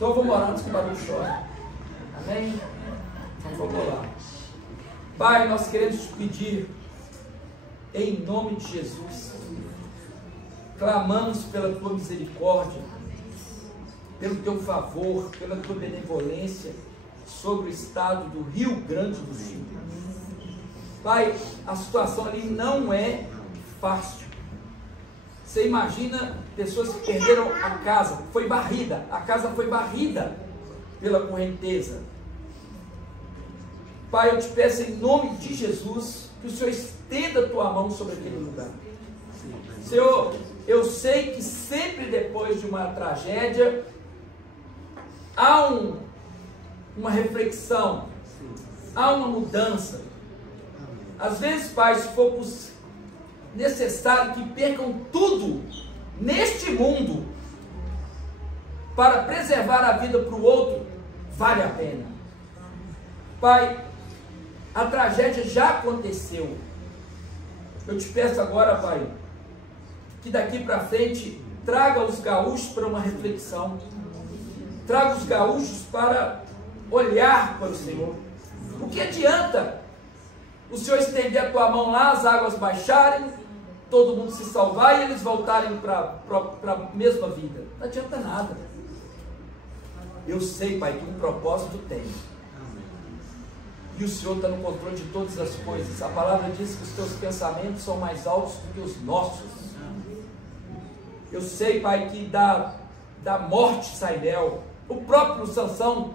Então vamos orar antes que o barulho chore. Amém? Então vamos lá. Pai, nós queremos te pedir, em nome de Jesus, clamamos pela tua misericórdia, pelo teu favor, pela tua benevolência sobre o estado do Rio Grande do Sul. Pai, a situação ali não é fácil. Você imagina pessoas que perderam a casa, foi varrida, a casa foi varrida pela correnteza. Pai, eu te peço em nome de Jesus, que o Senhor estenda a tua mão sobre aquele lugar. Senhor, eu sei que sempre depois de uma tragédia, há uma reflexão, há uma mudança. Às vezes, Pai, se for necessário que percam tudo neste mundo para preservar a vida para o outro, vale a pena. Pai, a tragédia já aconteceu. Eu te peço agora, Pai, que daqui para frente traga os gaúchos para uma reflexão, traga os gaúchos para olhar para o Senhor. O que adianta o Senhor estender a tua mão lá, as águas baixarem, todo mundo se salvar e eles voltarem para a mesma vida? Não adianta nada. Eu sei, Pai, que um propósito tem. E o Senhor está no controle de todas as coisas. A palavra diz que os teus pensamentos são mais altos do que os nossos. Eu sei, Pai, que da morte sai mel. O próprio Sansão,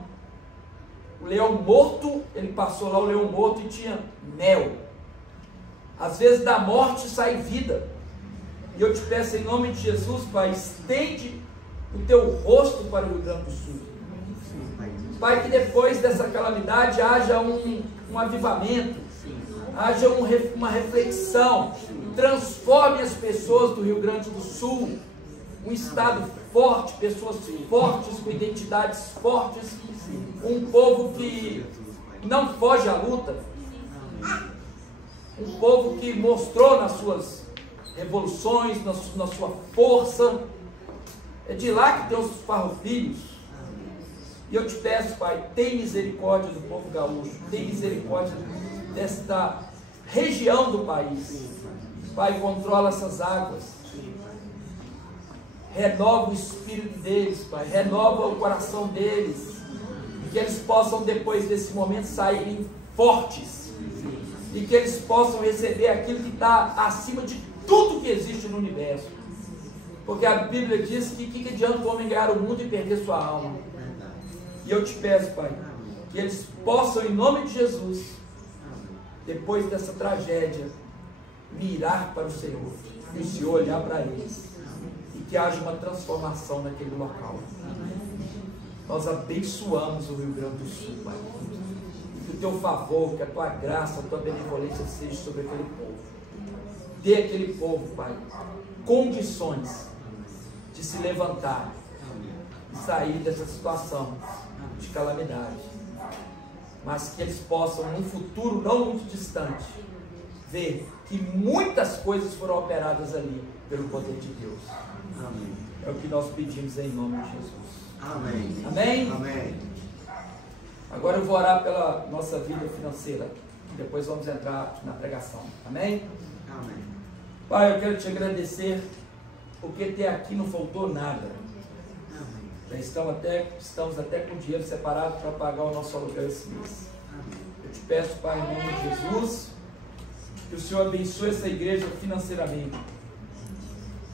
o leão morto, ele passou lá o leão morto e tinha mel. Às vezes da morte sai vida. E eu te peço em nome de Jesus, Pai, estende o teu rosto para o Rio Grande do Sul. Pai, que depois dessa calamidade haja um avivamento, haja uma reflexão, transforme as pessoas do Rio Grande do Sul, um estado forte, pessoas fortes, com identidades fortes, um povo que não foge à luta, um povo que mostrou nas suas revoluções, na sua força. É de lá que tem os farroupilhos. E eu te peço, Pai, tem misericórdia do povo gaúcho, tem misericórdia desta região do país. Pai, controla essas águas, renova o espírito deles, Pai, renova o coração deles, e que eles possam depois desse momento saírem fortes, e que eles possam receber aquilo que está acima de tudo que existe no universo, porque a Bíblia diz que adianta o homem ganhar o mundo e perder sua alma. E eu te peço, Pai, que eles possam, em nome de Jesus, depois dessa tragédia, mirar para o Senhor, e o Senhor olhar para eles, e que haja uma transformação naquele local. Nós abençoamos o Rio Grande do Sul, Pai, que o teu favor, que a tua graça, a tua benevolência seja sobre aquele povo. Dê àquele povo, Pai, condições de se levantar e sair dessa situação de calamidade, mas que eles possam, num futuro não muito distante, ver que muitas coisas foram operadas ali pelo poder de Deus. Amém. É o que nós pedimos em nome de Jesus. Amém. Amém? Amém. Agora eu vou orar pela nossa vida financeira, depois vamos entrar na pregação. Amém? Amém. Pai, eu quero te agradecer, porque até aqui não faltou nada. Já estamos até com dinheiro separado para pagar o nosso aluguel esse mês. Eu te peço, Pai, em nome de Jesus, que o Senhor abençoe essa igreja financeiramente,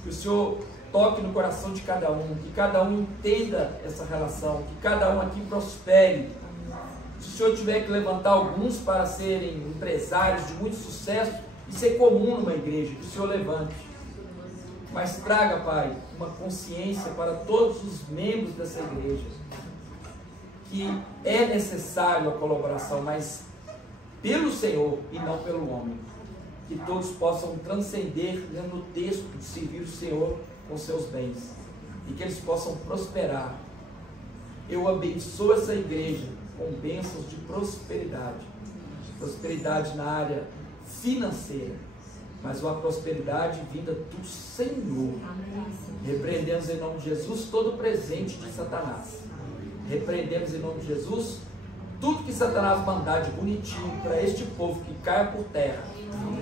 que o Senhor toque no coração de cada um, que cada um entenda essa relação, que cada um aqui prospere. Se o Senhor tiver que levantar alguns para serem empresários de muito sucesso, isso é comum numa igreja, que o Senhor levante. Mas traga, Pai, uma consciência para todos os membros dessa igreja, que é necessário a colaboração, mas pelo Senhor e não pelo homem. Que todos possam transcender no texto de servir o Senhor com seus bens, e que eles possam prosperar. Eu abençoo essa igreja com bênçãos de prosperidade, prosperidade na área financeira, mas uma prosperidade vinda do Senhor. Repreendemos em nome de Jesus todo presente de Satanás, repreendemos em nome de Jesus tudo que Satanás mandar de bonitinho para este povo que caia por terra.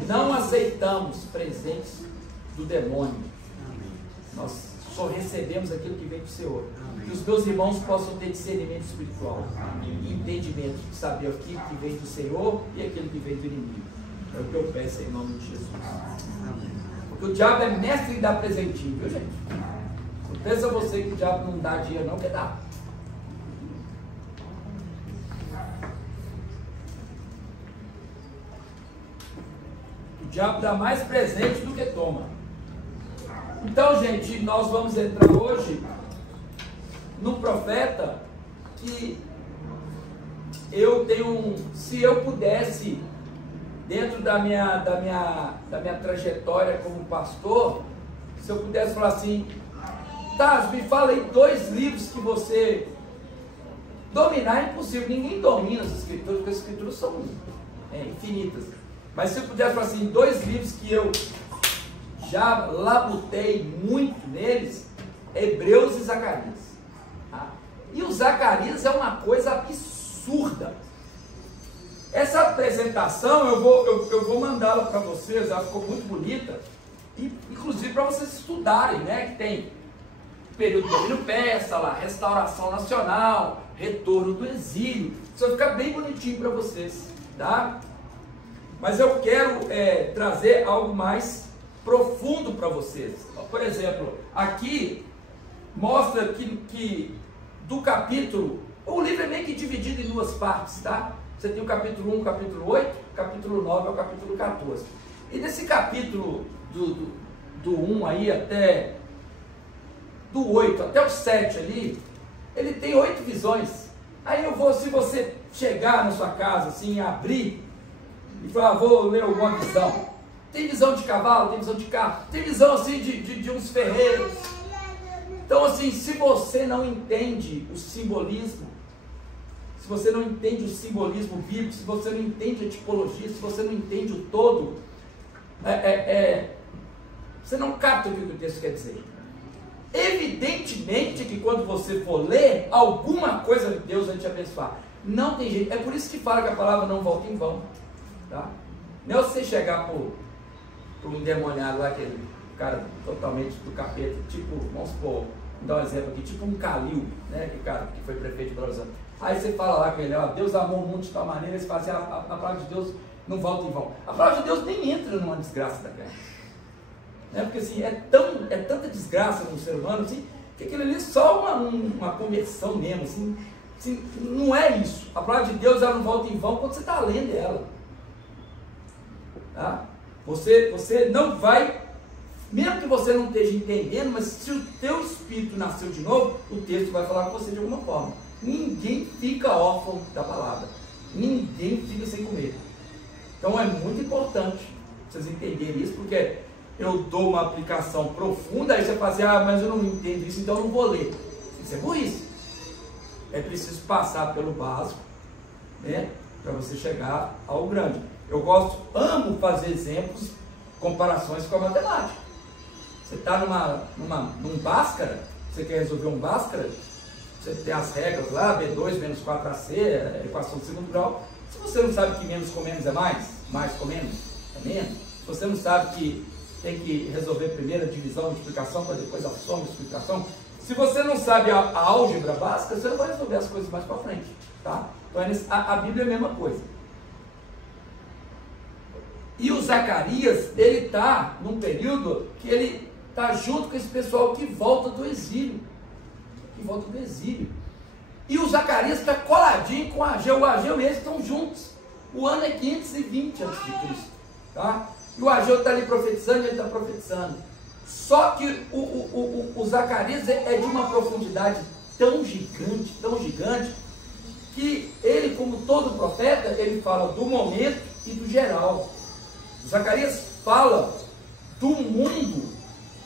Não aceitamos presentes do demônio. Nós só recebemos aquilo que vem do Senhor. Que os meus irmãos possam ter discernimento espiritual e entendimento de saber aquilo que vem do Senhor e aquilo que vem do inimigo. É o que eu peço em nome de Jesus. Porque o diabo é mestre em dar presentinho, viu, gente? Não pensa você que o diabo não dá dinheiro, não, que dá. O diabo dá mais presente do que toma. Então, gente, nós vamos entrar hoje num profeta que eu tenho, se eu pudesse, dentro da minha trajetória como pastor, se eu pudesse falar assim, Taz, me fala aí 2 livros que você dominar é impossível, ninguém domina as escrituras, porque as escrituras são infinitas. Mas se eu pudesse falar assim, 2 livros que eu já labutei muito neles, Hebreus e Zacarias. Tá? E o Zacarias é uma coisa absurda. Essa apresentação eu vou mandá-la para vocês, ela ficou muito bonita, e, inclusive para vocês estudarem, né? Que tem período do domínio persa, lá, restauração nacional, retorno do exílio. Isso vai ficar bem bonitinho para vocês, tá? Mas eu quero trazer algo mais profundo para vocês. Por exemplo, aqui mostra que do capítulo, o livro é meio que dividido em 2 partes, tá? Você tem o capítulo 1, o capítulo 8, o capítulo 9 é o capítulo 14. E nesse capítulo do 1 aí até do 8 até o 7 ali, ele tem 8 visões. Aí se você chegar na sua casa assim, abrir e falar, vou ler alguma visão. Tem visão de cavalo, tem visão de carro, tem visão assim de uns ferreiros. Então assim, se você não entende o simbolismo, se você não entende o simbolismo bíblico, se você não entende a tipologia, se você não entende o todo, você não capta o que o texto quer dizer. Evidentemente que quando você for ler, alguma coisa de Deus vai te abençoar. Não tem jeito. É por isso que fala que a palavra não volta em vão. Tá? Não é você chegar para um endemoniado lá, aquele cara totalmente do capeta, tipo, vamos supor, dar um exemplo aqui, tipo um Calil, né, aquele cara que foi prefeito de Belo Horizonte. Aí você fala lá com ele, ó, Deus amou o mundo de tal maneira, e você fala assim, a palavra de Deus não volta em vão. A palavra de Deus nem entra numa desgraça daquela. Né? Porque assim, é tanta desgraça no ser humano, assim, que aquilo ali é só uma conversão mesmo, assim, não é isso. A palavra de Deus ela não volta em vão quando você está lendo ela. Tá? Você não vai, mesmo que você não esteja entendendo, mas se o teu espírito nasceu de novo, o texto vai falar com você de alguma forma. Ninguém fica órfão da palavra. Ninguém fica sem comer. Então é muito importante vocês entenderem isso, porque eu dou uma aplicação profunda, aí você fala assim, mas eu não entendo isso, então eu não vou ler. Isso é burrice. É preciso passar pelo básico, né, para você chegar ao grande. Eu amo fazer exemplos, comparações com a matemática. Você está num Bhaskara, você quer resolver um Bhaskara, você tem as regras lá, B2 menos 4AC, equação de segundo grau. Se você não sabe que menos com menos é mais com menos é menos, se você não sabe que tem que resolver primeiro a divisão, a multiplicação, para depois a soma, a multiplicação, se você não sabe a álgebra básica, você não vai resolver as coisas mais para frente, tá? Então a Bíblia é a mesma coisa. E o Zacarias, ele está num período que ele está junto com esse pessoal que volta do exílio. E o Zacarias está coladinho com o Ageu. O Ageu e eles estão juntos. O ano é 520 a.C. Tá? E o Ageu está ali profetizando, ele está profetizando. Só que o Zacarias é de uma profundidade tão gigante, que ele, como todo profeta, ele fala do momento e do geral. O Zacarias fala do mundo,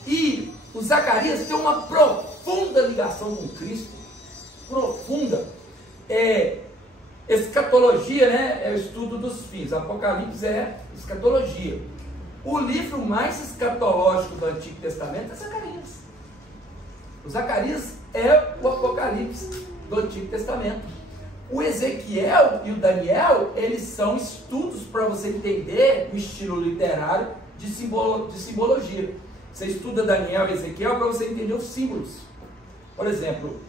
e o Zacarias tem uma profunda ligação com Cristo, profunda. Escatologia, né, é o estudo dos fins. Apocalipse é escatologia. O livro mais escatológico do Antigo Testamento é Zacarias. O Zacarias é o Apocalipse do Antigo Testamento. O Ezequiel e o Daniel, eles são estudos para você entender o estilo literário de simbologia. Você estuda Daniel e Ezequiel para você entender os símbolos. Por exemplo,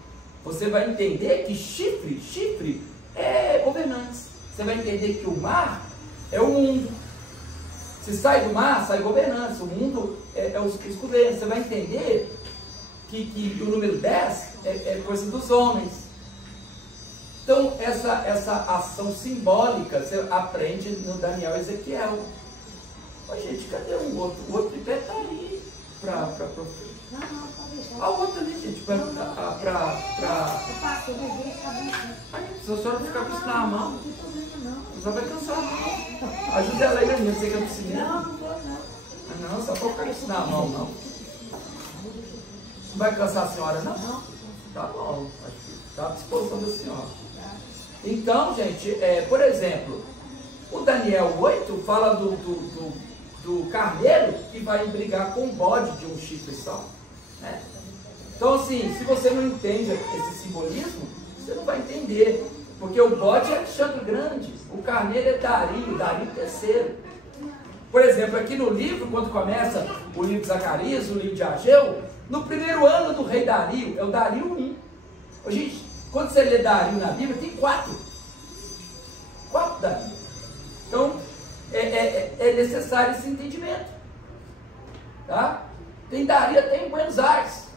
você vai entender que chifre é governantes. Você vai entender que o mar é o mundo. Se sai do mar, sai governantes. O mundo é os governos. Você vai entender que o número 10 é coisa dos homens. Então, essa ação simbólica você aprende no Daniel e Ezequiel. Mas, gente, cadê o outro? O outro tripé está ali para Não, pode deixar. a outra ali, gente, para se a senhora ficar com isso na mão, Não tem problema não. só vai cansar a mão. Ajuda ela aí, menina, você que é piscina. Não vou não. Não, só para ficar isso na mão, não. Não vai cansar a senhora, não? Não. Tá bom, acho que está à disposição da senhora. Então, gente, por exemplo, o Daniel 8 fala do carneiro que vai brigar com o bode de um chifre só. Né? Então, assim, se você não entende esse simbolismo, você não vai entender. Porque o bode é Alexandre Grande, o carneiro é Dario III. Por exemplo, aqui no livro, quando começa o livro de Zacarias, o livro de Ageu, no primeiro ano do rei Dario, é o Dario I. Gente, quando você lê Dario na Bíblia, tem 4 Dario. Então, é necessário esse entendimento. Tá? Tem Dario até em Buenos Aires.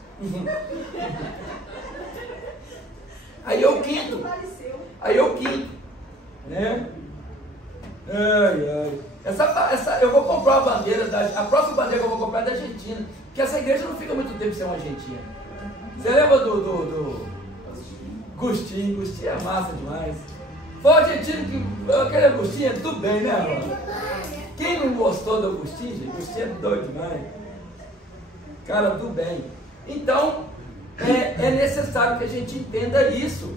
Aí é o quinto. Né? Eu vou comprar a bandeira a próxima bandeira que eu vou comprar é da Argentina. Porque essa igreja não fica muito tempo sem uma Argentina. Você lembra do Agostinho? Agostinho é massa demais. Foi o argentino que. Aquele Agostinho é tudo bem, né, mano? Quem não gostou do Agostinho, gente? Agostinho é doido demais. Cara, tudo bem. Então, é necessário que a gente entenda isso.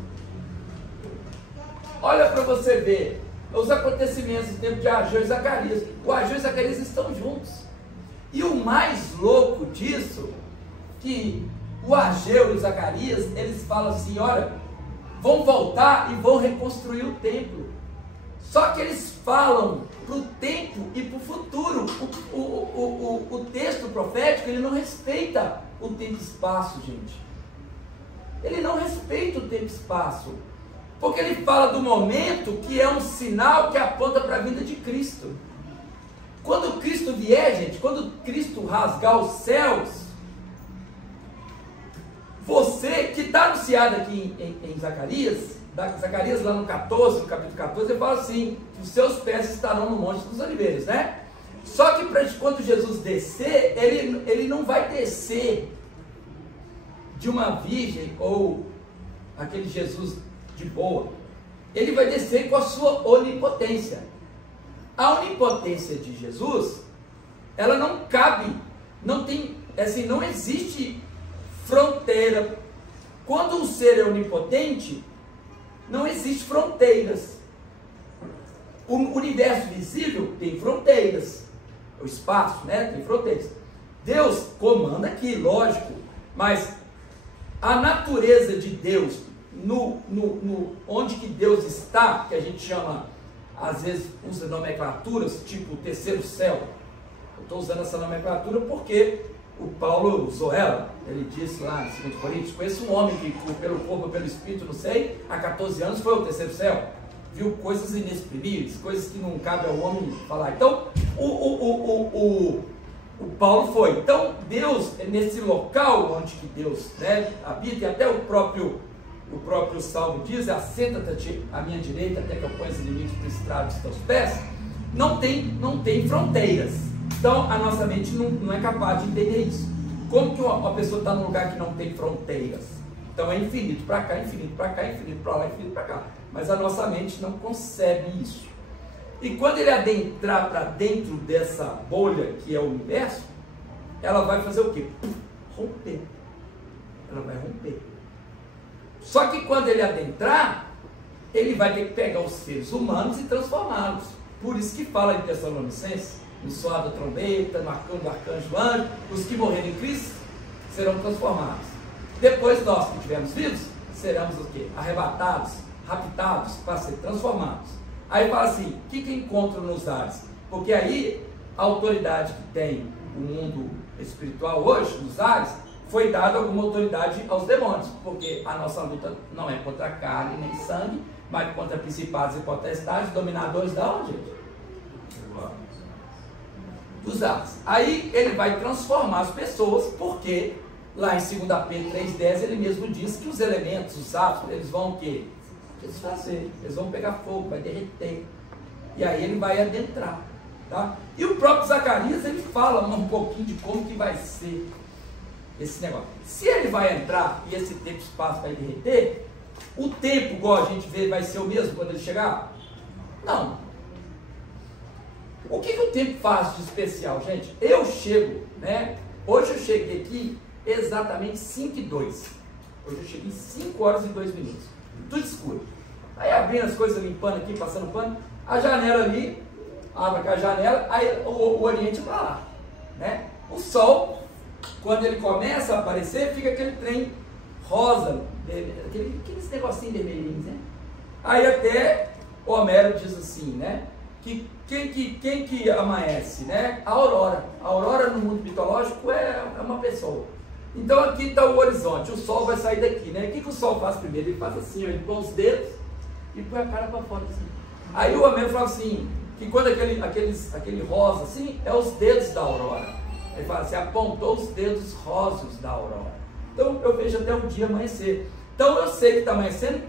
Olha para você ver os acontecimentos do tempo de Ageu e Zacarias. O Ageu e Zacarias estão juntos. E o mais louco disso, que o Ageu e o Zacarias, eles falam assim, olha, vão voltar e vão reconstruir o templo. Só que eles falam para o tempo e para o futuro. O texto profético, ele não respeita o tempo e espaço, gente. Ele não respeita o tempo e espaço. Porque ele fala do momento que é um sinal que aponta para a vinda de Cristo. Quando Cristo vier, gente, quando Cristo rasgar os céus, você que está anunciado aqui em Zacarias lá no 14, no capítulo 14, ele fala assim, que os seus pés estarão no Monte dos Oliveiras, né? Só que quando Jesus descer, ele não vai descer de uma virgem ou aquele Jesus de boa. Ele vai descer com a sua onipotência. A onipotência de Jesus, ela não cabe, não tem, assim, não existe fronteira. Quando um ser é onipotente, não existe fronteiras. O universo visível tem fronteiras. O espaço, né, tem fronteiras. Deus comanda aqui, lógico, mas a natureza de Deus, onde que Deus está, que a gente chama, às vezes usa nomenclaturas, tipo o terceiro céu. Eu estou usando essa nomenclatura porque o Paulo usou ela. Ele disse lá em 2 Coríntios, conheço um homem que pelo corpo, pelo espírito, não sei, há 14 anos foi ao terceiro céu. Viu coisas inexprimíveis, coisas que não cabe ao homem falar. Então, o Paulo foi. Então, Deus, nesse local onde que Deus, né, habita, e até o próprio Salmo diz, assenta-te à minha direita até que eu ponha os inimigos por estrado dos teus pés, não tem fronteiras. Então, a nossa mente não é capaz de entender isso. Como que uma pessoa está num lugar que não tem fronteiras? Então, é infinito para cá, infinito para cá, infinito para lá, infinito para cá. Mas a nossa mente não concebe isso. E quando ele adentrar para dentro dessa bolha que é o universo, ela vai fazer o quê? Romper. Ela vai romper. Só que quando ele adentrar, ele vai ter que pegar os seres humanos e transformá-los. Por isso que fala em Tessalonicenses, no soar da trombeta, no arcano do arcanjo anjo, os que morrerem em Cristo serão transformados. Depois nós que estivermos vivos, seremos o quê? Arrebatados, raptados, para ser transformados. Aí fala assim, o que encontro nos ares? Porque aí, a autoridade que tem o mundo espiritual hoje, nos ares, foi dada alguma autoridade aos demônios, porque a nossa luta não é contra carne nem sangue, mas contra principados e potestades, dominadores da onde? Dos ares. Aí ele vai transformar as pessoas, porque lá em 2 Pedro 3,10 ele mesmo diz que os elementos, os atos, eles vão o quê? Desfazer, eles vão pegar fogo, vai derreter, e aí ele vai adentrar, tá? E o próprio Zacarias, ele fala um pouquinho de como que vai ser esse negócio. Se ele vai entrar e esse tempo e espaço vai derreter, o tempo, igual a gente vê, vai ser o mesmo quando ele chegar? Não. O que o tempo faz de especial, gente? Eu chego, né? Hoje eu cheguei aqui exatamente 5:02. Hoje eu cheguei em 5 horas e 2 minutos. Tudo escuro. Aí abrindo as coisas, limpando aqui, passando pano, a janela ali, abre a janela, aí o Oriente está lá, né? O sol, quando ele começa a aparecer, fica aquele trem rosa, aqueles negocinhos vermelhinhos, né? Aí até Homero diz assim, né? Que quem que amanhece, né? A aurora. A aurora no mundo mitológico é uma pessoa. Então aqui está o horizonte, o sol vai sair daqui, né? O que o sol faz primeiro? Ele faz assim, ó, ele põe os dedos e põe a cara para fora assim. Aí o Homero fala assim, que quando aquele rosa assim, é os dedos da aurora. Ele fala assim, apontou os dedos rosos da aurora. Então eu vejo até o dia amanhecer. Então eu sei que está amanhecendo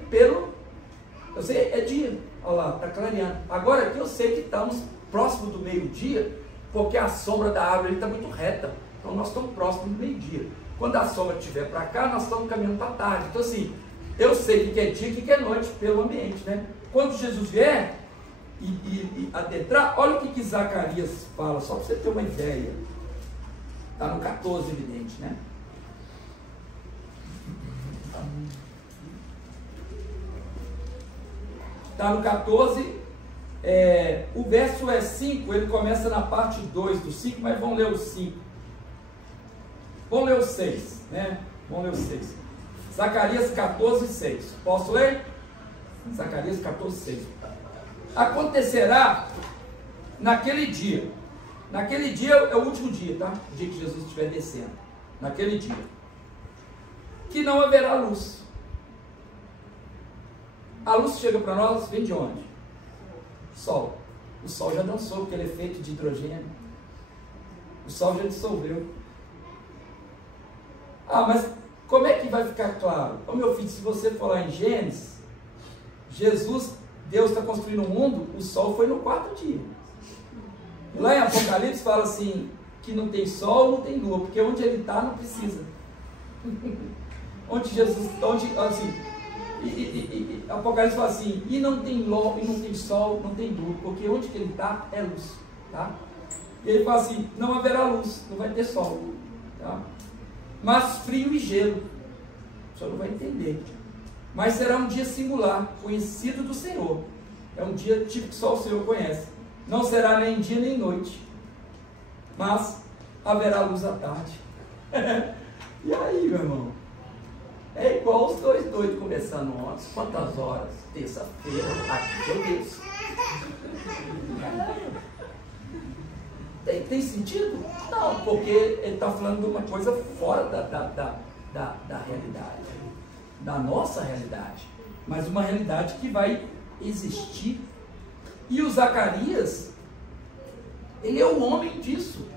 eu sei, é dia, olha lá, está clareando. Agora aqui eu sei que estamos próximo do meio-dia, porque a sombra da árvore está muito reta. Então nós estamos próximos do meio-dia. Quando a sombra estiver para cá, nós estamos caminhando para tarde. Então assim, eu sei o que é dia e o que é noite pelo ambiente, né? Quando Jesus vier e adentrar, olha o que Zacarias fala, só para você ter uma ideia. Está no 14, evidente, né? Está no 14, o verso é 5, ele começa na parte 2 do 5, mas vamos ler o 5. Vamos ler o 6, né? Vamos ler o 6. Zacarias 14, 6. Posso ler? Zacarias 14, 6. Acontecerá naquele dia é o último dia, tá? O dia que Jesus estiver descendo. Naquele dia. Que não haverá luz. A luz chega para nós, vem de onde? Sol. O sol já dançou, porque ele é feito de hidrogênio. O sol já dissolveu. Ah, mas como é que vai ficar claro? Ô meu filho, se você for lá em Gênesis, Deus está construindo o mundo, o sol foi no 4º dia. Lá em Apocalipse fala assim, que não tem sol, não tem lua, porque onde ele está não precisa. Apocalipse fala assim, e não tem sol, não tem lua, porque onde que ele está é luz, tá? E ele fala assim, não haverá luz, não vai ter sol, tá? Mas frio e gelo, o senhor não vai entender. Mas será um dia singular, conhecido do Senhor. É um dia tipo que só o Senhor conhece. Não será nem dia nem noite, mas haverá luz à tarde. E aí, meu irmão? É igual os dois doidos conversando ontem. Quantas horas? Terça-feira, aqui eu desço. Tem sentido? Não, porque ele está falando de uma coisa fora da realidade, da nossa realidade, mas uma realidade que vai existir. E o Zacarias, ele é o homem disso.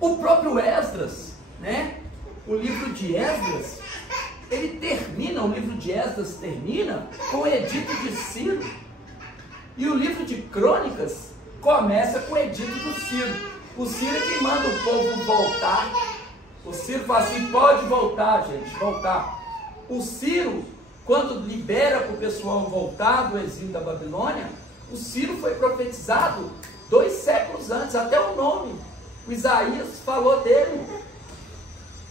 O próprio Esdras, né? O livro de Esdras, o livro de Esdras termina com o edito de Ciro. E o livro de Crônicas começa com o edito do Ciro. O Ciro é quem manda o povo voltar. O Ciro fala assim, pode voltar, gente, voltar. O Ciro, quando libera para o pessoal voltar do exílio da Babilônia, o Ciro foi profetizado 2 séculos antes, até o nome. O Isaías falou dele.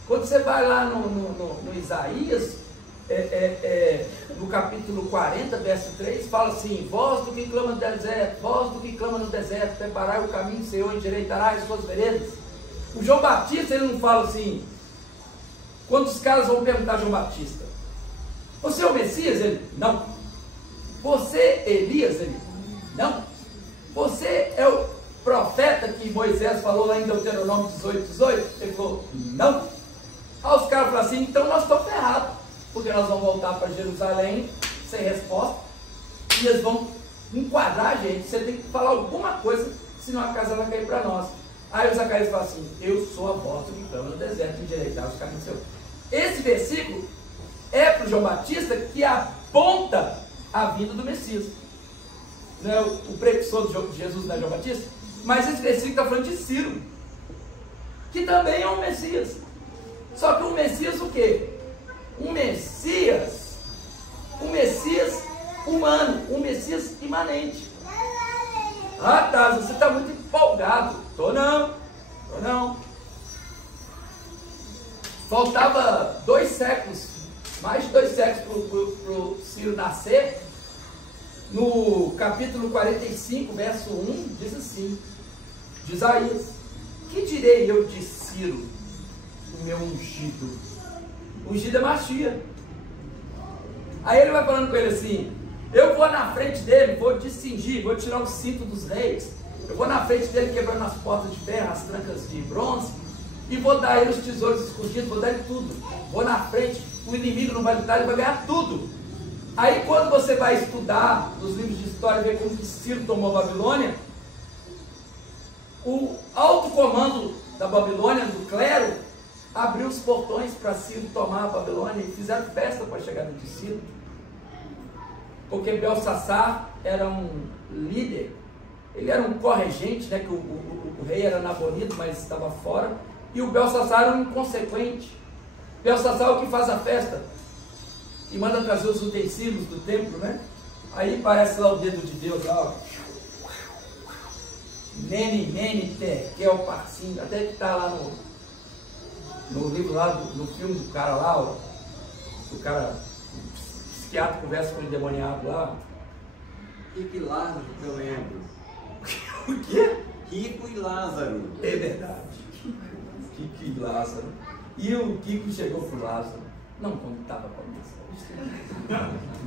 Quando você vai lá no Isaías, no capítulo 40, verso 3, fala assim, voz do que clama no deserto, voz do que clama no deserto, preparai o caminho do Senhor, endireitará as suas veredas. O João Batista, ele não fala assim, Quando os caras vão perguntar a João Batista: você é o Messias? Ele: não. Você Elias? Ele: não. Você é o profeta que Moisés falou lá em Deuteronômio 18:18? Ele falou: não. Aí os caras falaram assim: então nós estamos ferrados, porque nós vamos voltar para Jerusalém sem resposta, e eles vão enquadrar a gente. Você tem que falar alguma coisa, senão a casa vai cair para nós. Aí o Zacarias fala assim: eu sou a voz do que clama no deserto, endireitar os caminhos do Senhor. Esse versículo é para o João Batista, que aponta a vinda do Messias. Não é o precursor de Jesus, não é João Batista? Mas esse versículo está falando de Ciro, que também é um Messias. Só que um Messias o quê? Um Messias humano, um Messias imanente. Ah, tá, você está muito empolgado. Tô não. Faltava 2 séculos, mais de 2 séculos para o Ciro nascer. No capítulo 45, verso 1, diz assim, de Isaías: que direi eu de Ciro, o meu ungido? Ungido é Machia. Aí ele vai falando com ele assim: eu vou na frente dele, vou distingir, vou tirar o cinto dos reis, eu vou na frente dele quebrando as portas de ferro, as trancas de bronze, e vou dar ele os tesouros escondidos, vou dar ele tudo. Vou na frente, o inimigo não vai lutar, ele vai ganhar tudo. Aí quando você vai estudar nos livros de história, ver como que Ciro tomou a Babilônia, o alto comando da Babilônia, do clero, abriu os portões para Ciro tomar a Babilônia e fizeram festa para a chegada de Ciro. Porque Belsassar era um líder, ele era um corregente, né, que o rei era Nabonido, mas estava fora, e o Belsassar era um inconsequente. Belsassar é o que faz a festa e manda trazer os utensílios do templo, né? Aí parece lá o dedo de Deus, ó. Nene, tekel, parcinho, até que está lá no livro lá, no filme do cara lá, ó, o cara, o psiquiatra conversa com o endemoniado lá. Rico e Lázaro, eu lembro. O quê? Rico e Lázaro. É verdade. Kiko e Lázaro. E o Kiko chegou pro Lázaro. Não, quando estava com a missa.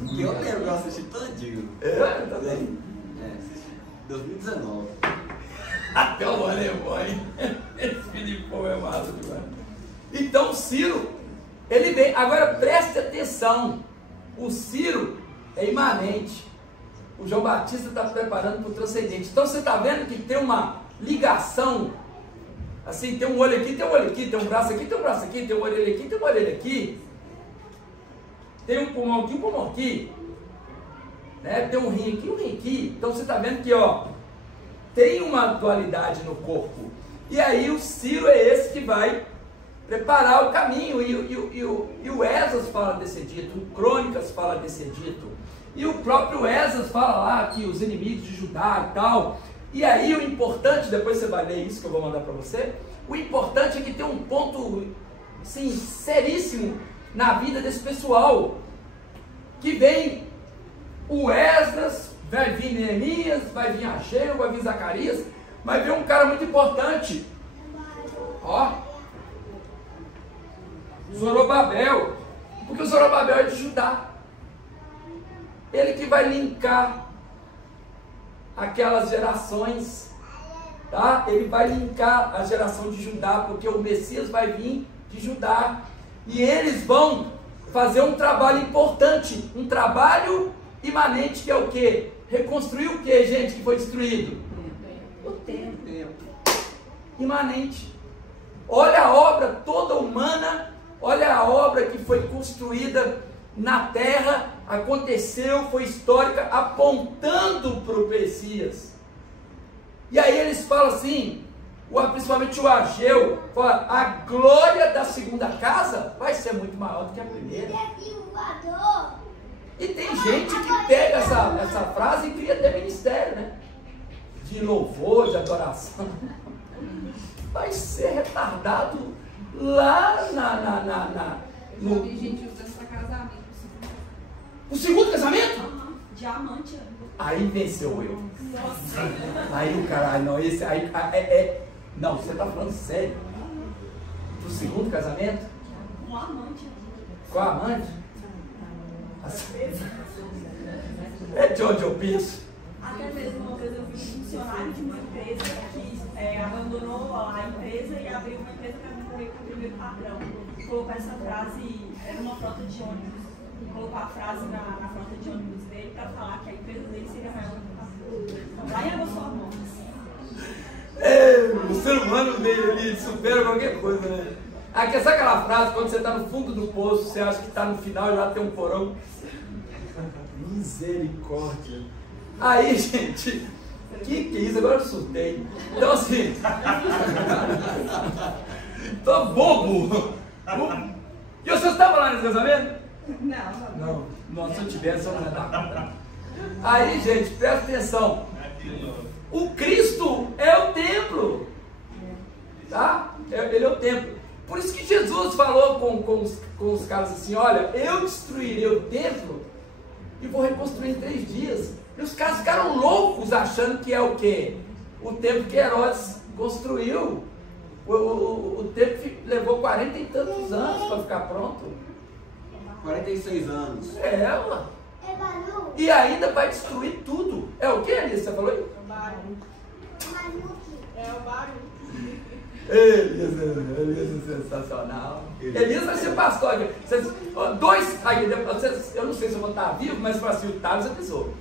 Que eu lembro, eu assisti todinho. É, também. Assisti 2019. Até o Alemanha. Esse Filipão é massa demais. Então Ciro, ele vem. Agora preste atenção. O Ciro é imanente. O João Batista está preparando para o transcendente. Então você está vendo que tem uma ligação. Assim, tem um olho aqui, tem um olho aqui, tem um braço aqui, tem um braço aqui, tem uma orelha aqui, tem uma orelha aqui. Tem um pulmão aqui. Né? Tem um rim aqui. Então você está vendo que, ó, tem uma dualidade no corpo. E aí o Ciro é esse que vai preparar o caminho. E o Esdras fala desse dito, o Crônicas fala desse dito. E o próprio Esdras fala lá que os inimigos de Judá e tal. E aí o importante, depois você vai ler isso que eu vou mandar para você, o importante é que tem um ponto, assim, seríssimo na vida desse pessoal, que vem o Esdras, vai vir Neemias, vai vir Ageu, vai vir Zacarias, vai vir um cara muito importante, ó, Zorobabel, porque o Zorobabel é de Judá, ele que vai linkar aquelas gerações, tá? Ele vai linkar a geração de Judá, porque o Messias vai vir de Judá, e eles vão fazer um trabalho importante, um trabalho imanente, que é o quê? Reconstruir o quê, gente, que foi destruído? O templo. Imanente. Olha a obra toda humana, olha a obra que foi construída na terra, aconteceu, foi histórica, apontando para o Messias. E aí eles falam assim, principalmente o Ageu, fala: a glória da segunda casa vai ser muito maior do que a primeira. E tem gente que pega essa frase e cria até ministério, né? De louvor, de adoração. Vai ser retardado lá Eu vi gente usando para casamento. O segundo casamento? Diamante. Aí venceu eu. Aí o caralho, não, esse aí não, você está falando sério? Do segundo casamento? com a amante. Com a amante? É de onde eu penso. Até mesmo uma vez eu vi um funcionário de uma empresa que abandonou a empresa e abriu uma empresa para concorrer com o primeiro patrão. Colocou essa frase, era uma frota de ônibus, colocou a frase na frota de ônibus dele para falar que a empresa dele seria maior do que o patrão. Então, lá em Água Sua O ser humano ele supera qualquer coisa, né? Sabe aquela frase, quando você está no fundo do poço, você acha que está no final e lá tem um porão? Misericórdia. Aí, gente, que é isso? Agora eu surtei. Então, assim, tô bobo. E você estava lá nesse casamento? Não. Nossa, se eu tivesse, eu não ia dar conta. Aí, gente, presta atenção. O Cristo é o templo. Tá? Ele é o templo. Por isso que Jesus falou com os caras assim, olha, eu destruirei o templo e vou reconstruir em 3 dias. E os caras ficaram loucos achando que é o quê? O templo que Herodes construiu. O templo levou 40 e tantos anos para ficar pronto. 46 anos. Ué. E ainda vai destruir tudo. É o que, Elias? Você falou aí? É o barulho. Elias é sensacional. Elias vai ser pastor aqui. Eu não sei se eu vou estar vivo, mas para assim, o Thales avisou.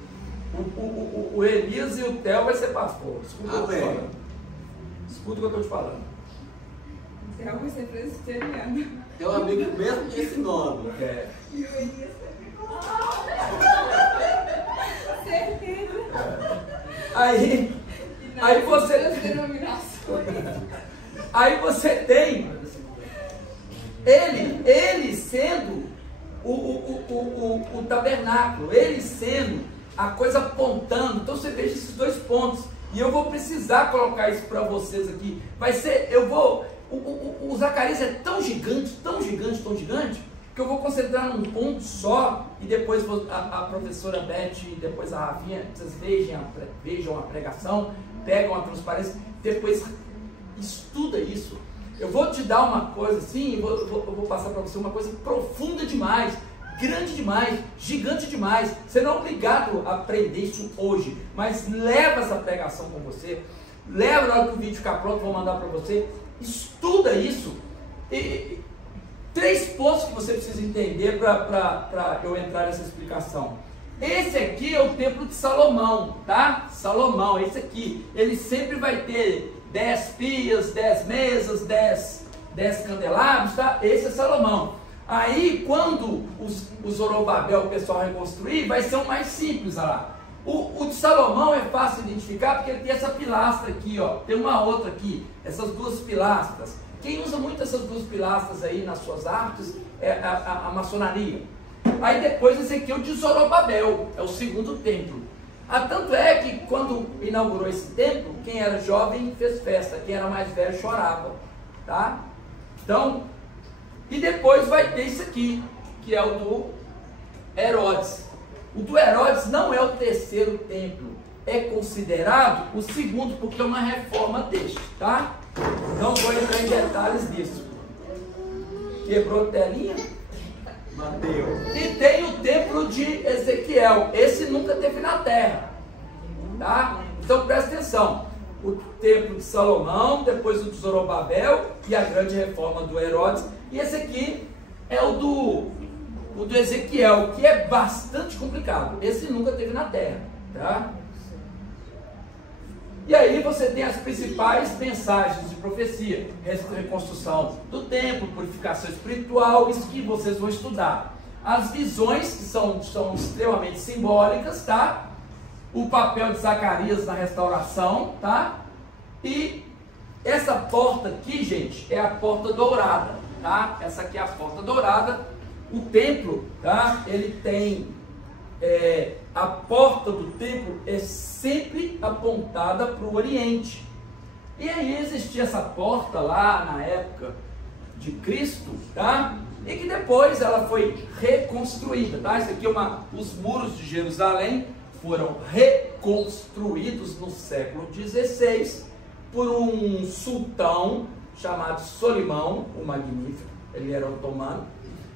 O Elias e o Theo vai ser pastor. Escuta o que eu estou te falando. Escuta o que eu estou te falando. O Theo vai ser presbiteriano. Tem um amigo mesmo que esse nome. E o Elias certeza. Aí você tem ele sendo o tabernáculo, ele sendo a coisa apontando. Então você veja esses 2 pontos. E eu vou precisar colocar isso para vocês aqui. O Zacarias é tão gigante, que eu vou concentrar num ponto só, e depois a professora Beth e depois a Rafinha, vocês vejam a pregação, pegam a transparência, depois estuda isso. Eu vou te dar uma coisa assim, eu vou passar para você uma coisa profunda demais, grande demais, gigante demais. Você não é obrigado a aprender isso hoje, mas leva essa pregação com você, leva na hora que o vídeo ficar pronto, vou mandar para você, estuda isso. E 3 pontos que você precisa entender para eu entrar nessa explicação. Esse aqui é o templo de Salomão, tá? Salomão, esse aqui. Ele sempre vai ter 10 pias, 10 mesas, 10 candelabros, tá? Esse é Salomão. Aí, quando o Zorobabel, o pessoal reconstruir, vai ser um mais simples, olha lá. O de Salomão é fácil de identificar porque ele tem essa pilastra aqui, ó. Tem uma outra aqui, essas 2 pilastras. Quem usa muito essas 2 pilastras aí nas suas artes é a maçonaria. Aí depois esse aqui é o de Zorobabel, é o 2º templo. Tanto é que quando inaugurou esse templo, quem era jovem fez festa, quem era mais velho chorava, tá? Então, e depois vai ter isso aqui, que é o do Herodes. O do Herodes não é o 3º templo, é considerado o 2º, porque é uma reforma deste, tá? Não vou entrar em detalhes disso. Quebrou a telinha? Mateus. E tem o templo de Ezequiel. Esse nunca teve na terra, tá? Então presta atenção. O templo de Salomão, depois o de Zorobabel e a grande reforma do Herodes. E esse aqui é o do Ezequiel, que é bastante complicado. Esse nunca teve na terra, tá? E aí você tem as principais mensagens de profecia: reconstrução do templo, purificação espiritual, isso que vocês vão estudar. As visões, que são extremamente simbólicas, tá? O papel de Zacarias na restauração, tá? E essa porta aqui, gente, é a porta dourada, tá? Essa aqui é a porta dourada. O templo, tá? Ele tem... a porta do templo é sempre apontada para o Oriente. E aí existia essa porta lá na época de Cristo, tá? E que depois ela foi reconstruída, tá? Isso aqui os muros de Jerusalém foram reconstruídos no século XVI por um sultão chamado Solimão, o Magnífico, ele era otomano.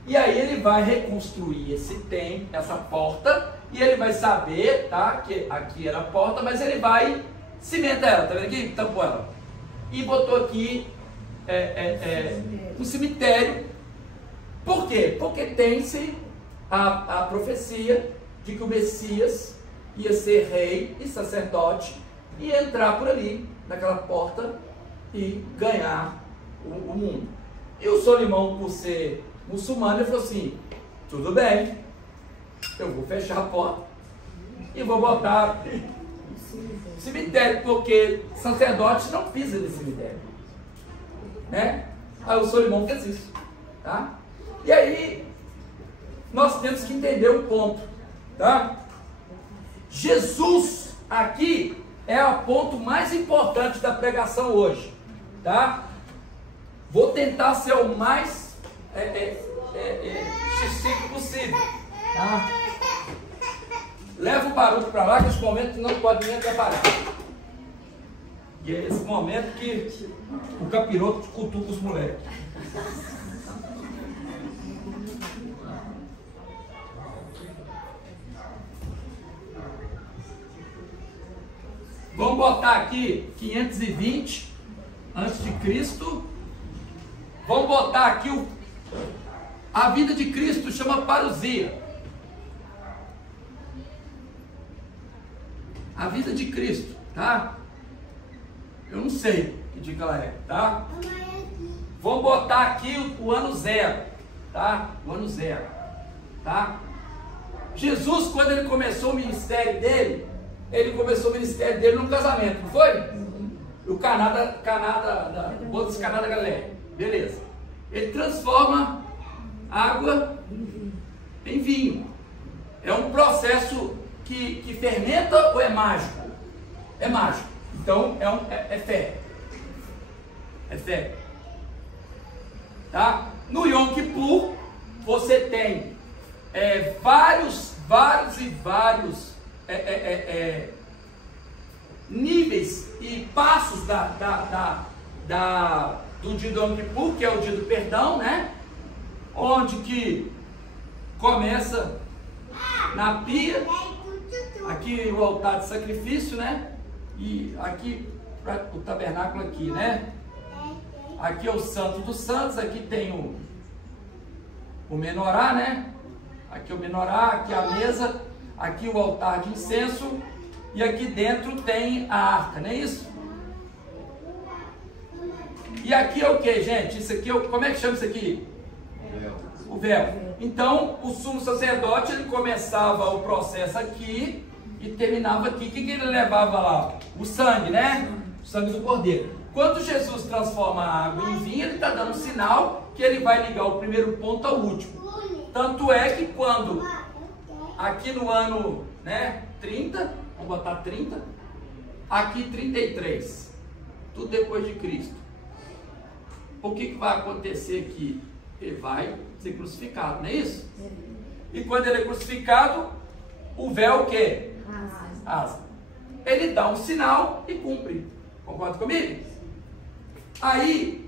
E aí ele vai reconstruir esse templo, essa porta, e ele vai saber, tá, que aqui era a porta, mas ele vai cimentar ela, tá vendo aqui? Tampou ela. E botou aqui um cemitério. Por quê? Porque tem-se a profecia de que o Messias ia ser rei e sacerdote e entrar por ali, naquela porta, e ganhar o mundo. E o Solimão, por ser muçulmano, ele falou assim: tudo bem, eu vou fechar a porta e vou botar cemitério, porque sacerdote não pisa nesse cemitério, né? Aí o Solimão fez isso, tá? E aí nós temos que entender um ponto, tá? Jesus aqui é o ponto mais importante da pregação hoje, tá? Vou tentar ser o mais sucinto possível, tá? Leva o barulho para lá, que esse momento não pode nem atrapalhar. E é esse momento que o capiroto cutuca os moleques. Vamos botar aqui 520 antes de Cristo. Vamos botar aqui a vida de Cristo, chama parousia. A vida de Cristo, tá? Eu não sei que dia que ela é, tá? Vamos botar aqui o ano zero, tá? O ano zero, tá? Jesus, quando ele começou o ministério dele, num casamento, não foi? O Caná da Galileia. Beleza. Ele transforma água em vinho. É um processo que fermenta ou é mágico? É mágico. Então é fé. É fé. Tá? No Yom Kippur, você tem vários níveis e passos do dia do Yom Kippur, que é o dia do perdão, né? Onde que começa na pia, aqui o altar de sacrifício, né? E aqui o tabernáculo aqui, né? Aqui é o Santo dos Santos, aqui tem o menorá, né? Aqui o menorá, aqui a mesa, aqui o altar de incenso, e aqui dentro tem a arca, não é isso? E aqui é o que, gente? Isso aqui, como é que chama isso aqui? O véu. Então, o sumo sacerdote, ele começava o processo aqui e terminava aqui. O que ele levava lá? O sangue, né? O sangue do cordeiro. Quando Jesus transforma a água em vinho, ele está dando um sinal que ele vai ligar o primeiro ponto ao último. Tanto é que quando, aqui no ano, né, 30, vamos botar 30, aqui 33, tudo depois de Cristo. O que vai acontecer aqui? Ele vai ser crucificado, não é isso? E quando ele é crucificado, o véu o quê? Asa. Ele dá um sinal e cumpre. Concorda comigo? Aí,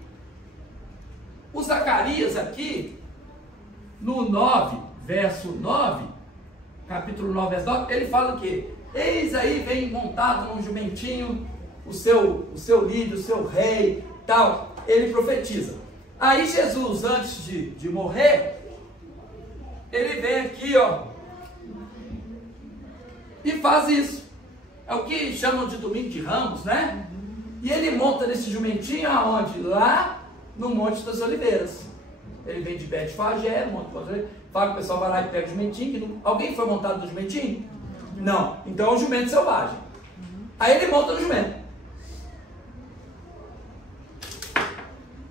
o Zacarias aqui, no 9, verso 9, capítulo 9, verso 9, ele fala o quê? Eis aí vem montado num jumentinho o seu líder, o seu rei, tal. Ele profetiza. Aí Jesus, antes de morrer, ele vem aqui, ó, e faz isso. É o que chamam de domingo de Ramos, né? E ele monta nesse jumentinho aonde? Lá no Monte das Oliveiras. Ele vem de Betfagé, monta das Oliveiras, fala que o pessoal vai lá e pega o jumentinho. Alguém foi montado no jumentinho? Não. Então é um jumento selvagem. Aí ele monta no jumento.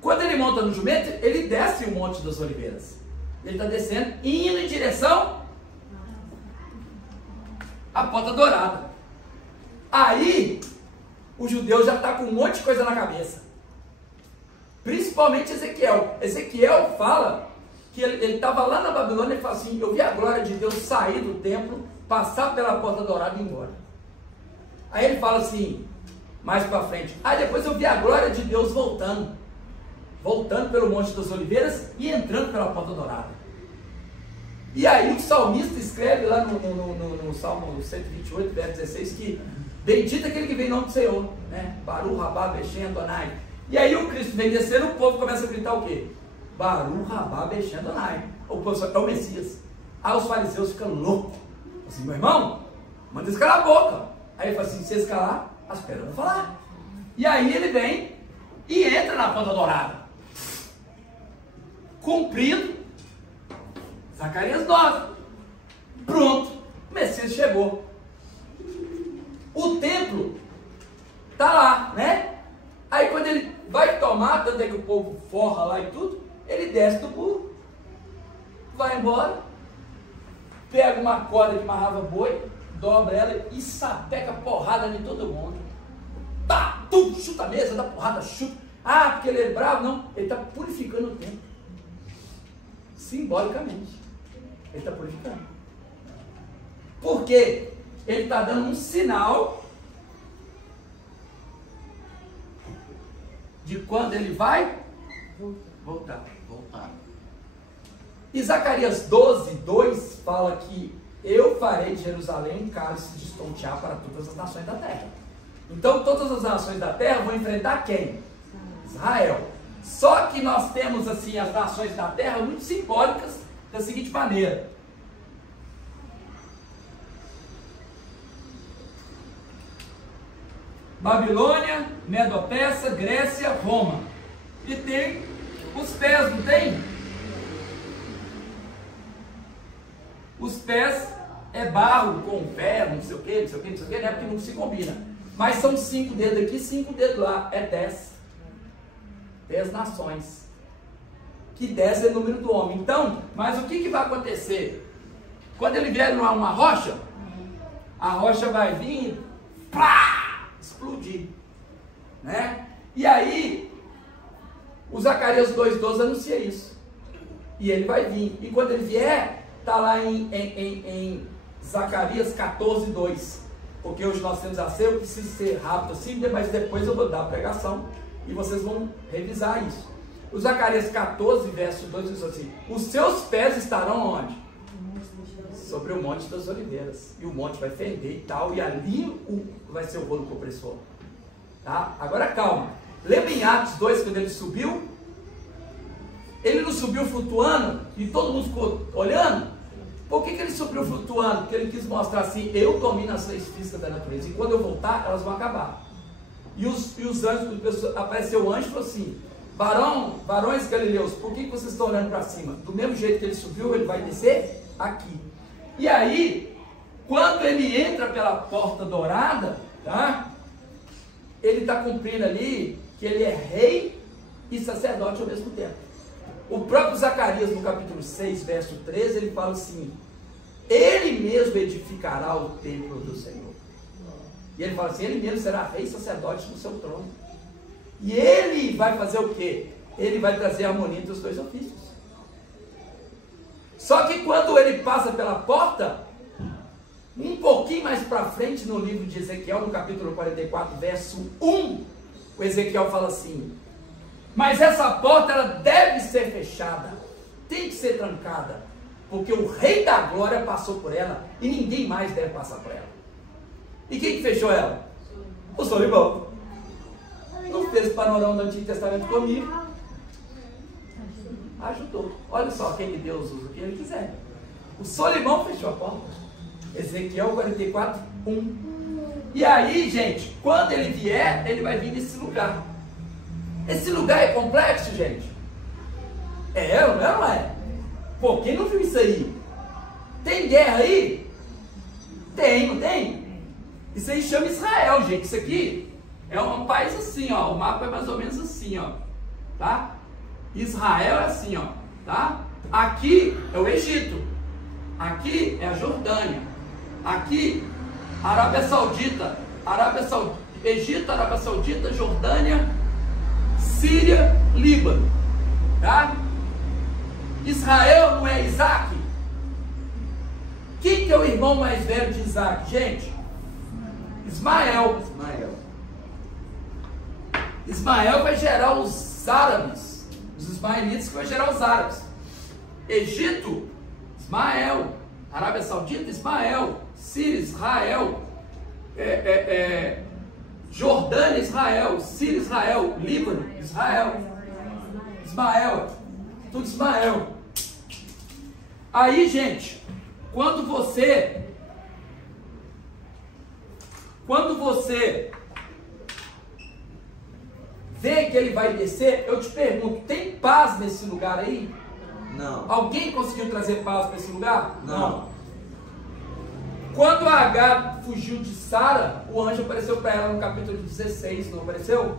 Quando ele monta no jumento, ele desce o Monte das Oliveiras. Ele está descendo, indo em direção à Porta Dourada. Aí, o judeu já está com um monte de coisa na cabeça. Principalmente Ezequiel. Ezequiel fala que ele estava lá na Babilônia e fala assim: eu vi a glória de Deus sair do templo, passar pela Porta Dourada e ir embora. Aí ele fala assim, mais para frente: aí depois eu vi a glória de Deus voltando. voltando pelo Monte das Oliveiras e entrando pela Porta Dourada. E aí o salmista escreve lá no Salmo 128, verso 16, que bendito aquele que vem em nome do Senhor, né? Baruch rabá beshem Adonai. E aí o Cristo vem descendo, o povo começa a gritar o quê? Baruch rabá beshem Adonai. O povo só é o Messias. Aí os fariseus ficam loucos. Assim, meu irmão, manda eles calar a boca. Aí ele fala assim, se eles calar, as pedras vão falar. E aí ele vem e entra na Porta Dourada. Cumprido, Zacarias 9. Pronto, o Messias chegou. O templo está lá, né? Aí quando ele vai tomar, tanto é que o povo forra lá e tudo, ele desce do burro, vai embora, pega uma corda que amarrava boi, dobra ela e sapeca porrada em todo mundo. Tá, chuta a mesa, dá porrada, chuta. Ah, porque ele é bravo? Não, ele está purificando o templo. Simbolicamente. Ele está purificando. Por quê? Ele está dando um sinal de quando ele vai voltar. E Zacarias 12, 2 fala que eu farei de Jerusalém um cálice de estontear para todas as nações da terra. Então todas as nações da terra vão enfrentar quem? Israel. Só que nós temos assim as nações da terra muito simbólicas da seguinte maneira. Babilônia, Medo-Persa, Grécia, Roma. E tem os pés, não tem? Os pés é barro com ferro, não sei o que, não sei o que, não sei o que, né? Porque não se combina. Mas são 5 dedos aqui, 5 dedos lá, é 10. 10 nações. Que 10 é o número do homem. Então, mas o que vai acontecer? Quando ele vier numa rocha, a rocha vai vir, plá, explodir, né? E aí, o Zacarias 2,12 anuncia isso. E ele vai vir. E quando ele vier, está lá em Zacarias 14,2. Porque hoje nós temos a ceia, eu preciso ser rápido assim, mas depois eu vou dar a pregação e vocês vão revisar isso. O Zacarias 14, verso 2 diz assim: os seus pés estarão onde? Sobre o Monte das Oliveiras. E o monte vai fender e tal, e ali vai ser o rolo compressor. Tá? Agora calma. Lembra em Atos 2, quando ele subiu? Ele não subiu flutuando e todo mundo ficou olhando? Por que ele subiu flutuando? Porque ele quis mostrar assim: eu domino as leis físicas da natureza, e quando eu voltar, elas vão acabar. E os anjos, apareceu o anjo e falou assim: varões galileus, por que vocês estão olhando para cima? Do mesmo jeito que ele subiu, ele vai descer aqui. E aí, quando ele entra pela Porta Dourada, tá? Ele está cumprindo ali que ele é rei e sacerdote ao mesmo tempo. O próprio Zacarias, no capítulo 6, verso 13, ele fala assim: ele mesmo edificará o templo do Senhor. E ele fala assim: ele mesmo será rei e sacerdote no seu trono. E ele vai fazer o quê? Ele vai trazer a harmonia entre os dois ofícios. Só que quando ele passa pela porta, um pouquinho mais para frente no livro de Ezequiel, no capítulo 44, verso 1, o Ezequiel fala assim: mas essa porta ela deve ser fechada, tem que ser trancada, porque o Rei da Glória passou por ela e ninguém mais deve passar por ela. E quem que fechou ela? O Solimão. Não fez panorama do Antigo Testamento comigo. Ajudou. Olha só quem que Deus usa, o que ele quiser. O Solimão fechou a porta. Ezequiel 44, 1. E aí, gente, quando ele vier, ele vai vir nesse lugar. Esse lugar é complexo, gente. É, não é, não é? Pô, quem não viu isso aí? Tem guerra aí? Tem, não tem? Isso aí chama Israel, gente. Isso aqui é um país assim, ó. O mapa é mais ou menos assim, ó. Tá? Israel é assim, ó. Tá? Aqui é o Egito. Aqui é a Jordânia. Aqui, Arábia Saudita. Egito, Arábia Saudita, Jordânia, Síria, Líbano. Tá? Israel não é Isaac? Quem que é o irmão mais velho de Isaac, gente? Ismael vai gerar os árabes, Os ismaelitas que vai gerar os árabes. Egito, Ismael. Arábia Saudita, Ismael. Síria, Israel. Jordânia, Israel. Síria, Israel. Líbano, Israel. Ismael. Tudo Ismael. Aí, gente, quando você vê que ele vai descer, eu te pergunto, tem paz nesse lugar aí? Não. Alguém conseguiu trazer paz para esse lugar? Não. Quando Agar fugiu de Sara, o anjo apareceu para ela no capítulo 16, não apareceu?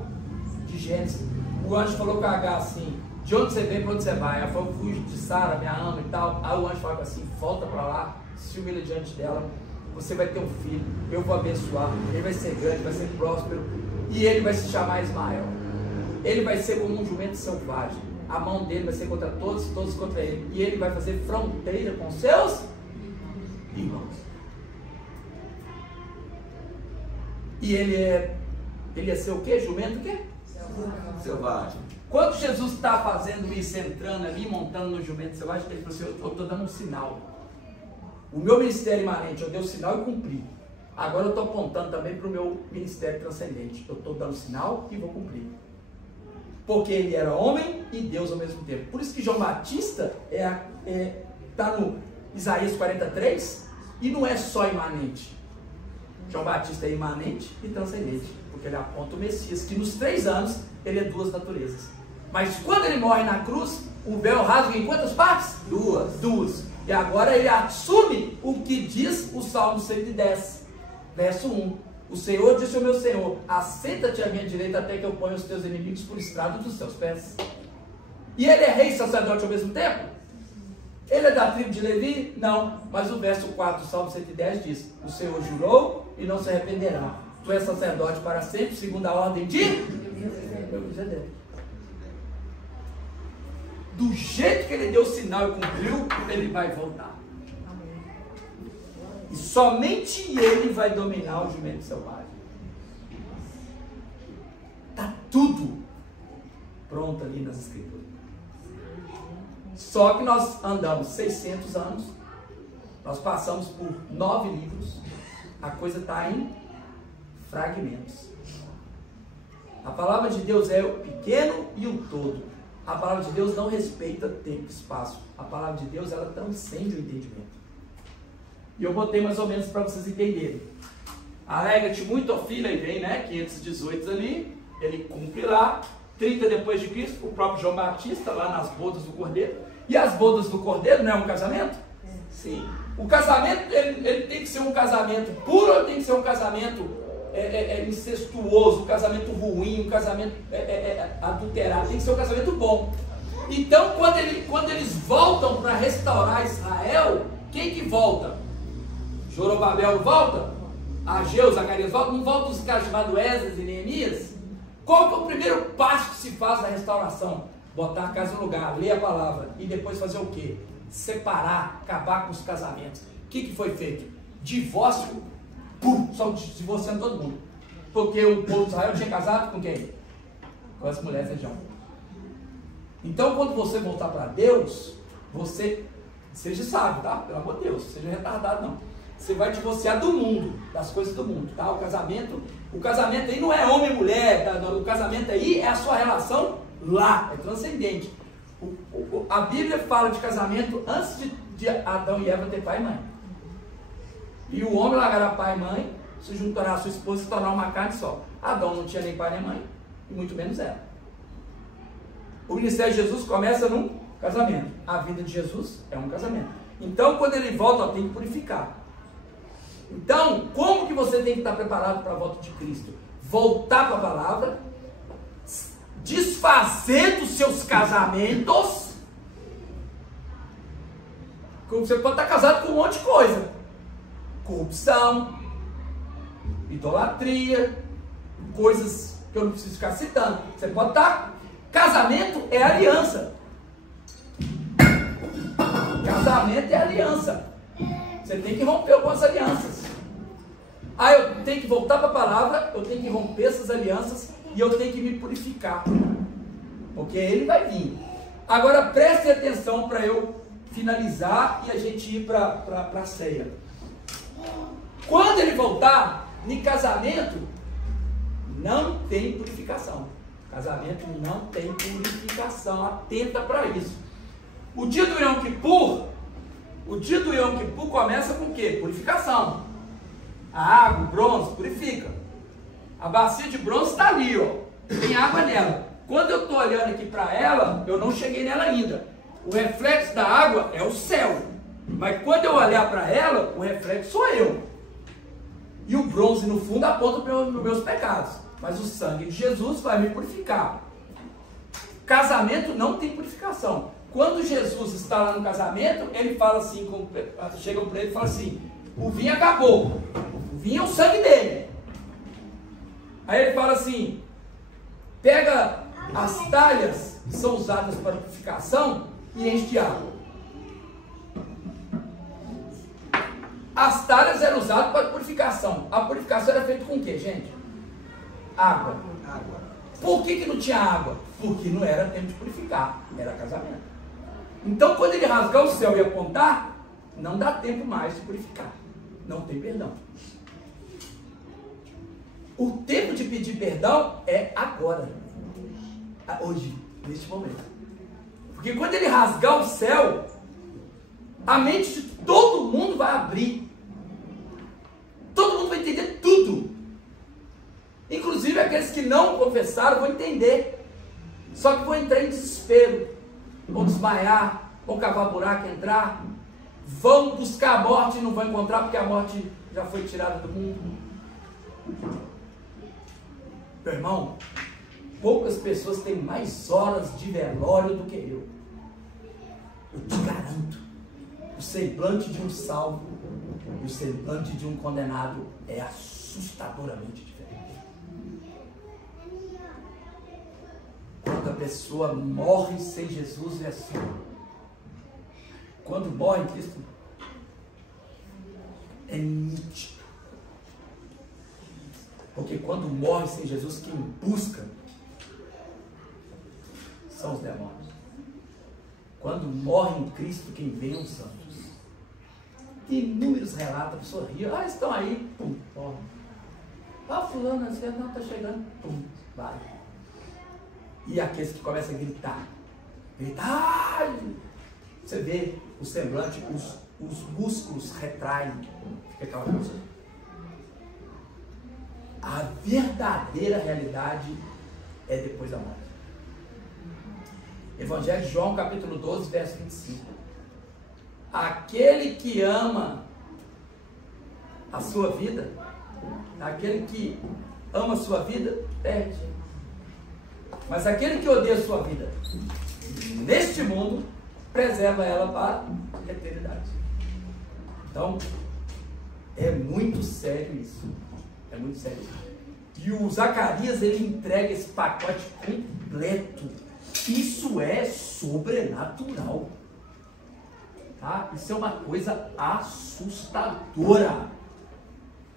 De Gênesis. O anjo falou com Agar assim: de onde você vem, para onde você vai? Ela falou: fujo de Sara, minha ama e tal. Aí o anjo falou assim: volta para lá, se humilha diante dela, você vai ter um filho, eu vou abençoar, ele vai ser grande, vai ser próspero, e ele vai se chamar Ismael. Ele vai ser como um jumento selvagem, a mão dele vai ser contra todos, todos contra ele, e ele vai fazer fronteira com seus irmãos. E ele ia ser o quê? Jumento o quê? Selvagem. Quando Jesus está fazendo isso, entrando ali, montando no jumento selvagem, ele falou assim: eu estou dando um sinal. O meu ministério imanente, eu dei o sinal e cumpri. Agora eu estou apontando também para o meu ministério transcendente. Eu estou dando sinal e vou cumprir. Porque ele era homem e Deus ao mesmo tempo. Por isso que João Batista está no Isaías 43 e não é só imanente. João Batista é imanente e transcendente, porque ele aponta o Messias, que nos 3 anos ele é 2 naturezas. Mas quando ele morre na cruz, o véu rasga em quantas partes? 2. E agora ele assume o que diz o Salmo 110, verso 1. O Senhor disse ao meu Senhor: assenta-te à minha direita até que eu ponha os teus inimigos por estrado dos teus pés. E ele é rei e sacerdote ao mesmo tempo? Ele é da tribo de Levi? Não. Mas o verso 4 do Salmo 110 diz: o Senhor jurou e não se arrependerá. Tu és sacerdote para sempre, segundo a ordem de Melquisedeque. Do jeito que ele deu o sinal e cumpriu, ele vai voltar. E somente ele vai dominar o jumento selvagem. Está tudo pronto ali nas Escrituras. Só que nós andamos 600 anos, nós passamos por 9 livros, a coisa está em fragmentos. A palavra de Deus é o pequeno e o todo. A palavra de Deus não respeita tempo e espaço. A palavra de Deus, ela transcende o entendimento. E eu botei mais ou menos para vocês entenderem. Alega-te muito, ó filha, e vem, né? 518 ali, ele cumpre lá. 30 depois de Cristo, o próprio João Batista, lá nas bodas do Cordeiro. E as bodas do Cordeiro não é um casamento? Sim. O casamento, ele tem que ser um casamento puro ou tem que ser um casamento incestuoso, um casamento ruim, um casamento adulterado? Tem que ser um casamento bom. Então, quando eles voltam para restaurar Israel, quem que volta? Zorobabel volta? Ageu, Zacarias volta? Não voltam os caras chamados Esdras e Neemias? Qual que é o primeiro passo que se faz na restauração? Botar a casa no lugar, ler a palavra e depois fazer o quê? Separar, acabar com os casamentos. O que foi feito? Divórcio, pum, só divorciando todo mundo. Porque o povo de Israel tinha casado com quem? Com as mulheres da região. Então, quando você voltar para Deus, você seja sábio, tá? Pelo amor de Deus, seja retardado não. Você vai divorciar do mundo, das coisas do mundo, tá? O casamento aí não é homem e mulher, tá? O casamento aí é a sua relação lá, é transcendente. A Bíblia fala de casamento antes de Adão e Eva ter pai e mãe. E o homem largará pai e mãe, se juntará a sua esposa e se tornar uma carne só. Adão não tinha nem pai nem mãe, e muito menos ela. O ministério de Jesus começa num casamento. A vida de Jesus é um casamento. Então, quando ele volta, tem que purificar. Então, como que você tem que estar preparado para a volta de Cristo? Voltar para a palavra, desfazer dos seus casamentos. Você pode estar casado com um monte de coisa: corrupção, idolatria, coisas que eu não preciso ficar citando. Você pode estar. Casamento é aliança. Casamento é aliança. Você tem que romper algumas alianças. Aí eu tenho que voltar para a palavra, eu tenho que romper essas alianças e eu tenho que me purificar. Porque ele vai vir. Agora preste atenção para eu finalizar e a gente ir para a ceia. Quando ele voltar, em casamento, não tem purificação. Casamento não tem purificação. Atenta para isso. O dia do Yom Kippur começa com o quê? Purificação. A água, o bronze, purifica. A bacia de bronze está ali, ó. Tem água nela. Quando eu estou olhando aqui para ela, eu não cheguei nela ainda. O reflexo da água é o céu. Mas quando eu olhar para ela, o reflexo sou eu. E o bronze no fundo aponta para os meus pecados. Mas o sangue de Jesus vai me purificar. Casamento não tem purificação. Quando Jesus está lá no casamento, ele fala assim, chegam para ele e falam assim, o vinho acabou. O vinho é o sangue dele. Aí ele fala assim, pega as talhas que são usadas para purificação e enche de água. As talhas eram usadas para purificação. A purificação era feita com o que, gente? Água. Por que não tinha água? Porque não era tempo de purificar, era casamento. Então, quando ele rasgar o céu e apontar, não dá tempo mais de purificar. Não tem perdão. O tempo de pedir perdão é agora. Hoje, neste momento. Porque quando ele rasgar o céu, a mente de todo mundo vai abrir. Todo mundo vai entender tudo. Inclusive aqueles que não confessaram vão entender. Só que vão entrar em desespero. Vão desmaiar, vão cavar buraco e entrar. Vão buscar a morte e não vão encontrar porque a morte já foi tirada do mundo. Meu irmão, poucas pessoas têm mais horas de velório do que eu. Eu te garanto. O semblante de um salvo e o semblante de um condenado é assustadoramente diferente. Quando a pessoa morre sem Jesus é assim. Quando morre em Cristo é nítido. Porque quando morre sem Jesus, quem busca são os demônios. Quando morre em Cristo, quem vem são os santos. Inúmeros relatos, a pessoa ria, estão aí, pum, morre. Fulano, não, está chegando, pum, vai. E aqueles que começam a gritar, você vê o semblante, os músculos retraem, fica aquela coisa. A verdadeira realidade é depois da morte. Evangelho de João, capítulo 12, verso 25. Aquele que ama a sua vida, perde. Mas aquele que odeia a sua vida, neste mundo, preserva ela para a eternidade. Então, é muito sério isso. É muito sério. E o Zacarias, ele entrega esse pacote completo. Isso é sobrenatural. Tá? Isso é uma coisa assustadora.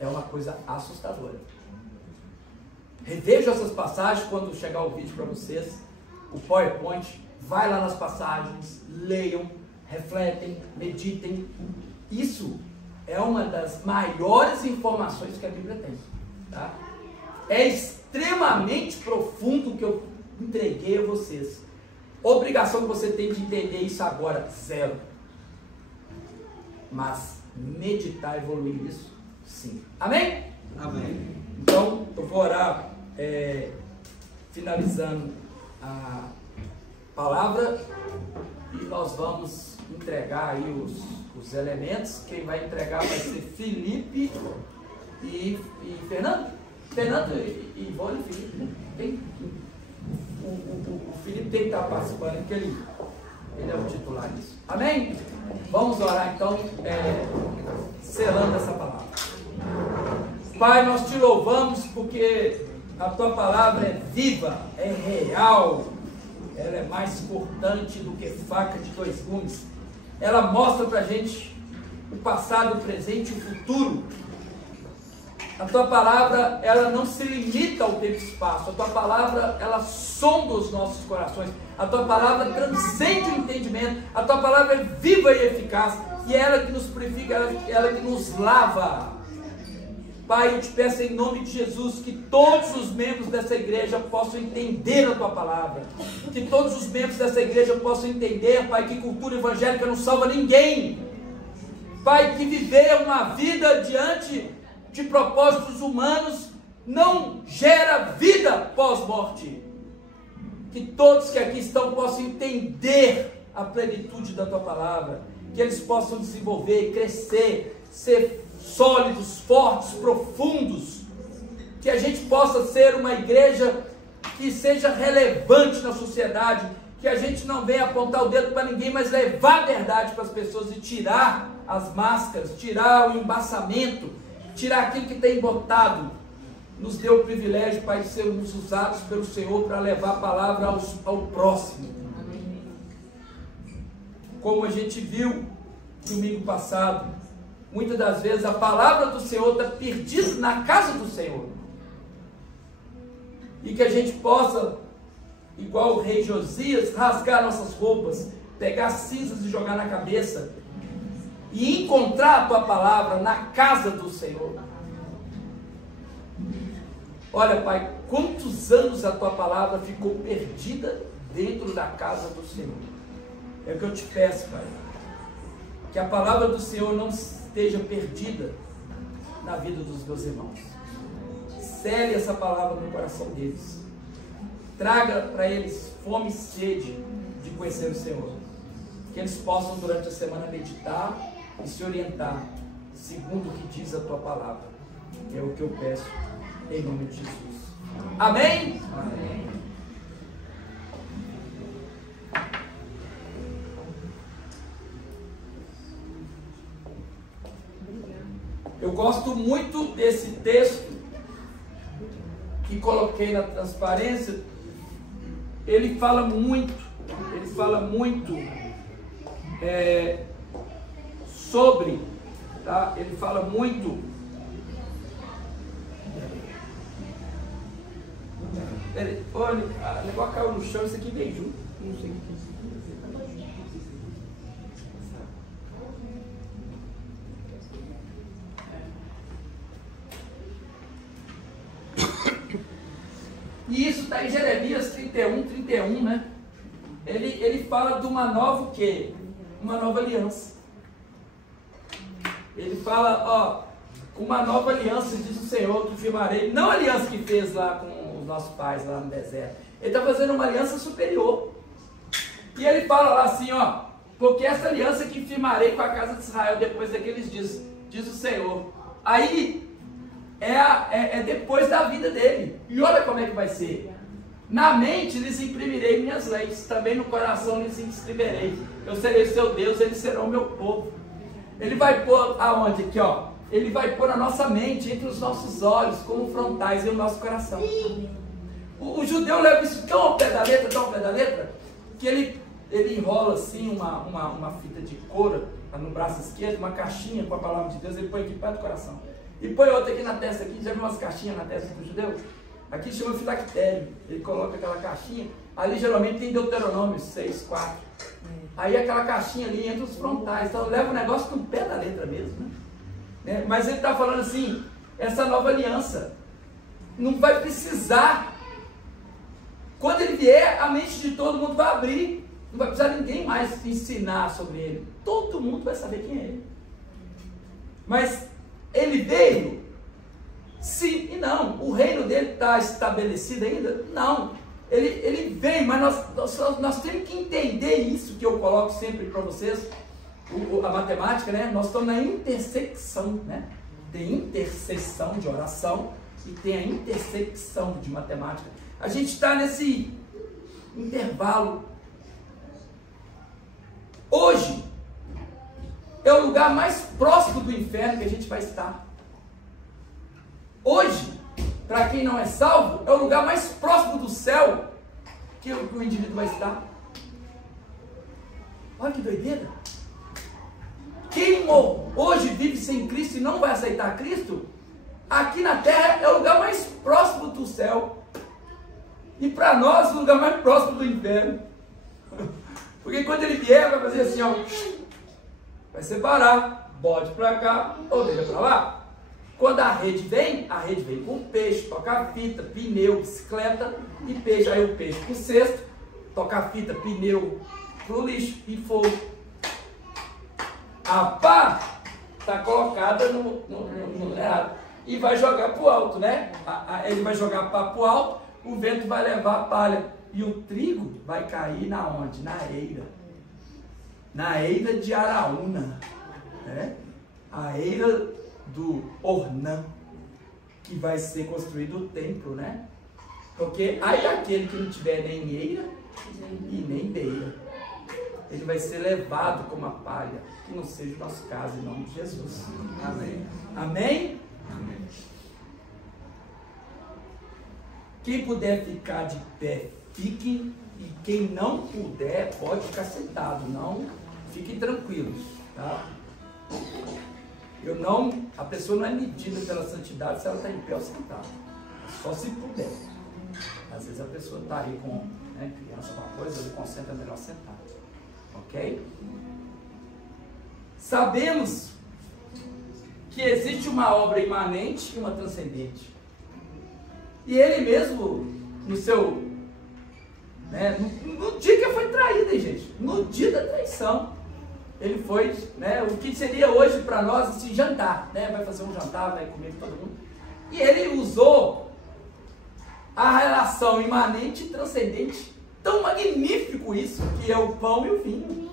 É uma coisa assustadora. Reveja essas passagens quando chegar o vídeo para vocês. O PowerPoint. Vai lá nas passagens. Leiam, refletem, meditem. Isso é uma das maiores informações que a Bíblia tem. Tá? É extremamente profundo o que eu entreguei a vocês. Obrigação que você tem de entender isso agora, zero. Mas meditar, evoluir isso, sim. Amém? Amém. Então, eu vou orar, finalizando a palavra, e nós vamos entregar aí os elementos. Quem vai entregar vai ser Felipe e Fernando. Fernando e Ivone, Felipe. O Felipe tem que estar participando, porque ele é o titular disso. Amém? Vamos orar então, selando essa palavra. Pai, nós te louvamos porque a tua palavra é viva, é real, ela é mais cortante do que faca de dois gumes. Ela mostra pra gente o passado, o presente e o futuro. A tua palavra, ela não se limita ao tempo e espaço. A tua palavra, ela sonda os nossos corações. A tua palavra transcende o entendimento. A tua palavra é viva e eficaz. E é ela que nos purifica, ela que nos lava. Pai, eu te peço em nome de Jesus que todos os membros dessa igreja possam entender a tua palavra. Que todos os membros dessa igreja possam entender, Pai, que cultura evangélica não salva ninguém. Pai, que viver uma vida diante de propósitos humanos não gera vida pós-morte. Que todos que aqui estão possam entender a plenitude da tua palavra, que eles possam desenvolver, crescer, ser sólidos, fortes, profundos, que a gente possa ser uma igreja que seja relevante na sociedade, que a gente não venha apontar o dedo para ninguém, mas levar a verdade para as pessoas e tirar as máscaras, tirar o embaçamento, tirar aquilo que tem embotado. Nos deu o privilégio, Pai, de sermos usados pelo Senhor para levar a palavra ao próximo. Como a gente viu domingo passado, muitas das vezes a palavra do Senhor está perdida na casa do Senhor. E que a gente possa, igual o rei Josias, rasgar nossas roupas, pegar cinzas e jogar na cabeça, e encontrar a tua palavra na casa do Senhor. Olha, Pai, quantos anos a tua palavra ficou perdida dentro da casa do Senhor? É o que eu te peço, Pai, que a palavra do Senhor não esteja perdida na vida dos meus irmãos. Cele essa palavra no coração deles. Traga para eles fome e sede de conhecer o Senhor. Que eles possam durante a semana meditar e se orientar segundo o que diz a tua palavra. É o que eu peço em nome de Jesus. Amém? Amém. Eu gosto muito desse texto que coloquei na transparência. Ele fala muito sobre, tá? Ele fala muito. Olha, o negócio caiu no chão, isso aqui veio junto. Não sei o que é. E isso está em Jeremias 31, né? Ele fala de uma nova o quê? Uma nova aliança. Ele fala, ó, uma nova aliança, diz o Senhor, que firmarei. Não a aliança que fez lá com os nossos pais lá no deserto. Ele está fazendo uma aliança superior. E ele fala lá assim, ó, porque essa aliança que firmarei com a casa de Israel depois daqueles dias, diz o Senhor. Aí é depois da vida dele. E olha como é que vai ser. Na mente lhes imprimirei minhas leis, também no coração lhes escreverei. Eu serei seu Deus, eles serão meu povo. Ele vai pôr aonde? Aqui, ó. Ele vai pôr na nossa mente, entre os nossos olhos, como frontais, e o nosso coração. O judeu leva isso tão ao pé da letra, que ele enrola assim uma fita de couro no braço esquerdo, uma caixinha com a palavra de Deus, ele põe aqui perto do coração. E põe outra aqui na testa, aqui. Já viu umas caixinhas na testa do judeu? Aqui chama filactério. Ele coloca aquela caixinha, ali geralmente tem Deuteronômio 6:4. Aí aquela caixinha ali entre os frontais, então leva o negócio no pé da letra mesmo, né? Mas ele está falando assim, essa nova aliança não vai precisar, quando ele vier, a mente de todo mundo vai abrir, não vai precisar ninguém mais ensinar sobre ele, todo mundo vai saber quem é ele. Mas ele veio, sim e não. O reino dele está estabelecido ainda? Não. Ele veio, mas nós temos que entender isso que eu coloco sempre para vocês, a matemática, né? Nós estamos na intersecção, né? Tem interseção de oração e tem a intersecção de matemática. A gente está nesse intervalo. Hoje é o lugar mais próximo do inferno que a gente vai estar. Hoje, para quem não é salvo, é o lugar mais próximo do céu que o indivíduo vai estar. Olha que doideira. Quem hoje vive sem Cristo e não vai aceitar Cristo, aqui na terra é o lugar mais próximo do céu. E para nós, o lugar mais próximo do inferno. Porque quando ele vier, vai fazer assim, ó, vai separar, bode para cá, ovelha para lá. Quando a rede vem com peixe, toca-fita, pneu, bicicleta e peixe. Aí o peixe pro cesto, toca-fita, pneu pro lixo e fogo. A pá está colocada no errado e vai jogar pro alto, né? Ele vai jogar a pá pro alto, o vento vai levar a palha e o trigo vai cair na onde? Na eira. Na eira de Araúna, né? A eira do Ornã, que vai ser construído o templo, né? Porque aí aquele que não tiver nem eira e nem beira, ele vai ser levado como a palha, que não seja o nosso caso, em nome de Jesus. Amém. Amém? Amém. Quem puder ficar de pé, fique, e quem não puder, pode ficar sentado, não, fiquem tranquilos, tá? A pessoa não é medida pela santidade se ela está em pé ou sentada, só se puder. Às vezes a pessoa está aí com, né, criança, alguma coisa, ele concentra melhor sentado, ok? Sabemos que existe uma obra imanente e uma transcendente. E ele mesmo, no seu, né, no dia que foi traído, hein, gente? No dia da traição, ele foi, né, o que seria hoje para nós assim, jantar, né? Vai fazer um jantar, vai comer com todo mundo. E ele usou a relação imanente e transcendente, tão magnífico isso, que é o pão e o vinho.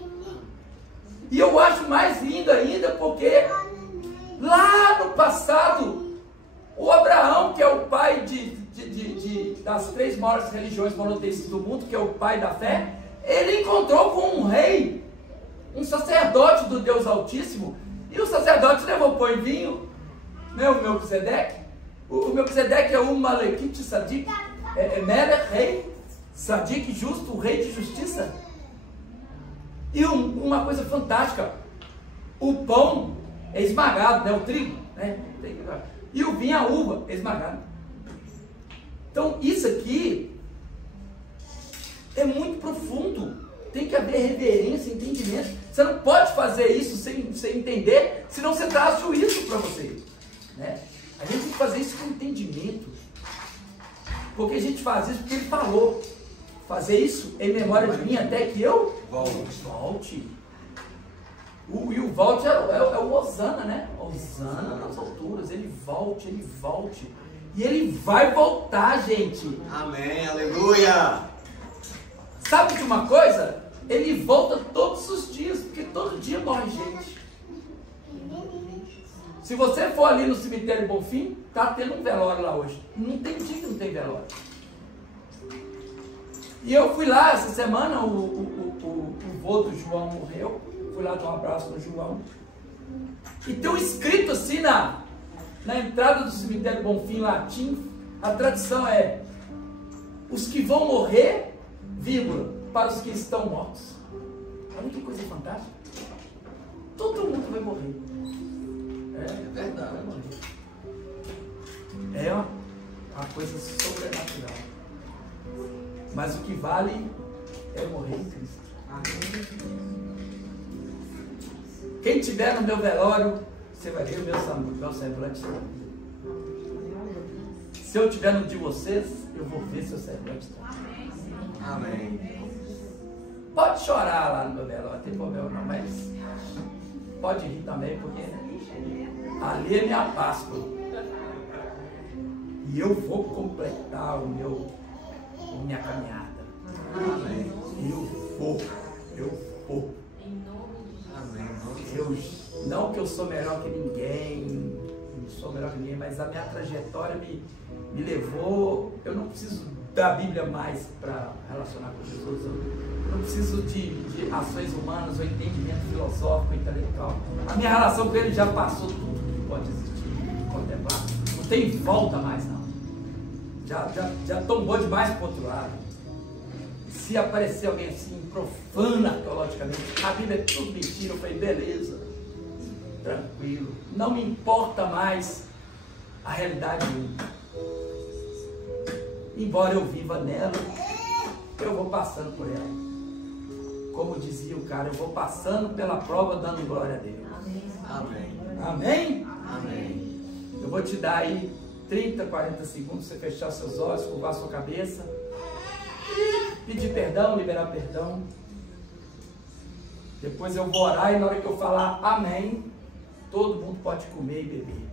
E eu acho mais lindo ainda porque lá no passado, o Abraão, que é o pai das 3 maiores religiões monoteístas do mundo, que é o pai da fé, ele encontrou com um rei, um sacerdote do Deus Altíssimo, e o sacerdote levou pão e vinho, né, o Melquisedeque. O Melquisedeque é o Malequite Sadik, Melech, rei, Sadik, justo, o rei de justiça. E uma coisa fantástica, o pão é esmagado, né, o trigo, né, e o vinho, a uva, é esmagado. Então isso aqui é muito profundo. Tem que haver reverência, entendimento. Você não pode fazer isso sem entender, senão você traz juízo para você, né? A gente tem que fazer isso com entendimento. Porque a gente faz isso porque ele falou. Fazer isso em memória de mim até que eu volte. E o volte é o Hosana, né? Hosana nas alturas. Ele volte. E ele vai voltar, gente. Amém, aleluia. Sabe de uma coisa? Ele volta todos os dias, porque todo dia morre gente. Se você for ali no cemitério Bonfim, tá tendo um velório lá hoje. Não tem dia que não tem velório. E eu fui lá essa semana, o vô do João morreu. Fui lá dar um abraço no João. E tem um escrito assim na entrada do cemitério Bonfim, em latim, a tradição é: os que vão morrer, vírgula, para os que estão mortos. Olha que coisa fantástica. Todo mundo vai morrer. É verdade. Vai morrer. É uma coisa sobrenatural. Mas o que vale é morrer em Cristo. Quem tiver no meu velório, você vai ver o meu semblante. Se eu estiver no de vocês, eu vou ver seu semblante. Amém. Pode chorar lá no meu velório, não tem problema não, mas pode rir também, porque ali é minha Páscoa. E eu vou completar minha caminhada. Amém. Eu vou. Amém. Não que eu sou melhor que ninguém, não sou melhor que ninguém, mas a minha trajetória me levou. Eu não preciso da Bíblia mais para relacionar com Jesus. Eu não preciso de ações humanas ou entendimento filosófico, intelectual. A minha relação com ele já passou tudo que pode existir, contemplar. Não tem volta mais não. Já tombou demais para o outro lado. Se aparecer alguém assim, profana teologicamente, a Bíblia é tudo mentira, eu falei, beleza, tranquilo. Não me importa mais a realidade única. Embora eu viva nela, eu vou passando por ela. Como dizia o cara, eu vou passando pela prova dando glória a Deus. Amém. Amém? Amém. Eu vou te dar aí 30, 40 segundos, você fechar seus olhos, curvar sua cabeça, pedir perdão, liberar perdão. Depois eu vou orar e na hora que eu falar amém, todo mundo pode comer e beber.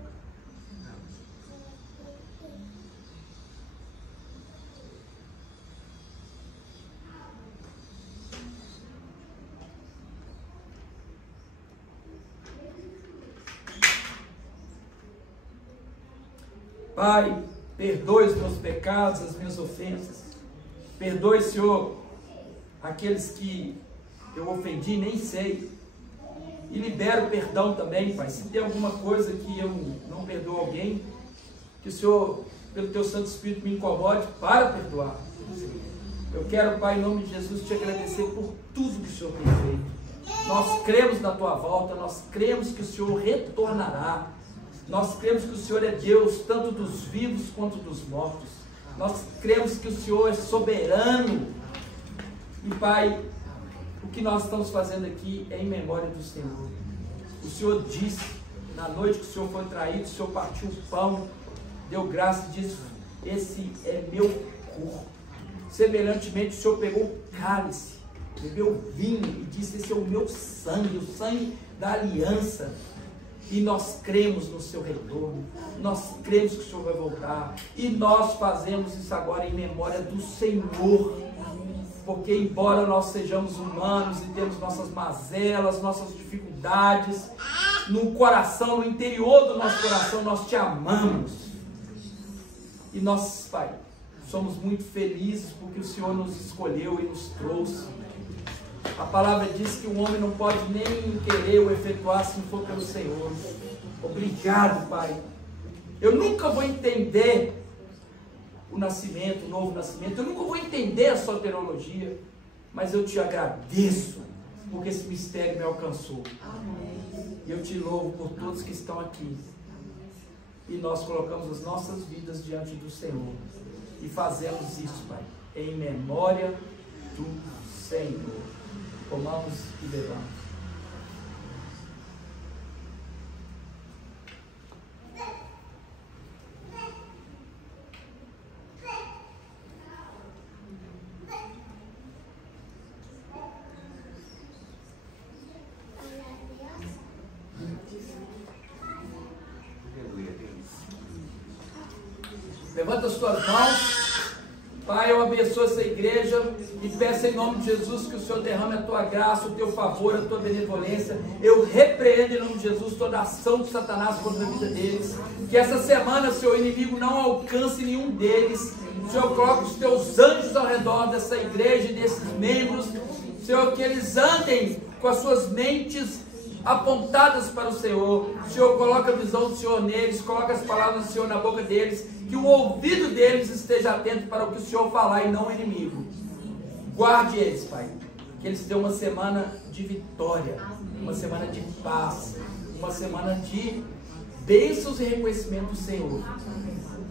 Pai, perdoe os meus pecados, as minhas ofensas. Perdoe, Senhor, aqueles que eu ofendi, nem sei. E libero perdão também, Pai. Se tem alguma coisa que eu não perdoo alguém, que o Senhor, pelo Teu Santo Espírito, me incomode para perdoar. Eu quero, Pai, em nome de Jesus, te agradecer por tudo que o Senhor tem feito. Nós cremos na Tua volta, nós cremos que o Senhor retornará. Nós cremos que o Senhor é Deus, tanto dos vivos quanto dos mortos. Nós cremos que o Senhor é soberano. E, Pai, o que nós estamos fazendo aqui é em memória do Senhor. O Senhor disse, na noite que o Senhor foi traído, o Senhor partiu o pão, deu graça e disse, esse é meu corpo. Semelhantemente, o Senhor pegou o cálice, bebeu o vinho e disse, esse é o meu sangue, o sangue da aliança. E nós cremos no seu retorno, nós cremos que o Senhor vai voltar, e nós fazemos isso agora em memória do Senhor, porque embora nós sejamos humanos e temos nossas mazelas, nossas dificuldades, no coração, no interior do nosso coração, nós te amamos, e nós, Pai, somos muito felizes porque o Senhor nos escolheu e nos trouxe. A palavra diz que o homem não pode nem querer ou efetuar se não for pelo Senhor. Obrigado, Pai. Eu nunca vou entender o nascimento, o novo nascimento. Eu nunca vou entender a soteriologia. Mas eu te agradeço porque esse mistério me alcançou. E eu te louvo por todos que estão aqui. E nós colocamos as nossas vidas diante do Senhor. E fazemos isso, Pai, em memória do Senhor. Comamos e bebamos. Levanta as tuas mãos. Pai, eu abençoo essa igreja e peço em nome de Jesus que o Senhor derrame a tua graça, o teu favor, a tua benevolência. Eu repreendo em nome de Jesus toda ação de Satanás contra a vida deles. Que essa semana, Senhor, o inimigo não alcance nenhum deles. Senhor, coloque os teus anjos ao redor dessa igreja e desses membros. Senhor, que eles andem com as suas mentes apontadas para o Senhor. Senhor, coloca a visão do Senhor neles, coloca as palavras do Senhor na boca deles, que o ouvido deles esteja atento para o que o Senhor falar e não o inimigo. Guarde eles, Pai, que eles tenham uma semana de vitória, uma semana de paz, uma semana de bênçãos e reconhecimento do Senhor.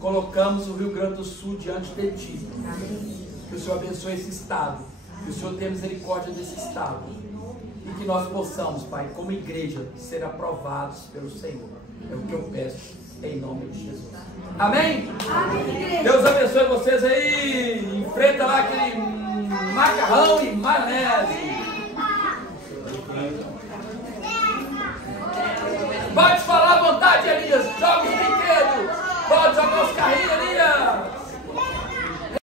Colocamos o Rio Grande do Sul diante de Ti, que o Senhor abençoe esse estado, que o Senhor tenha misericórdia desse estado, e que nós possamos, Pai, como igreja, ser aprovados pelo Senhor. É o que eu peço, em nome de Jesus. Amém? Amém. Deus abençoe vocês aí. Enfrenta lá aquele macarrão e maionese. Pode falar à vontade, Elias. Joga os brinquedos. Pode jogar os carrinhos ali.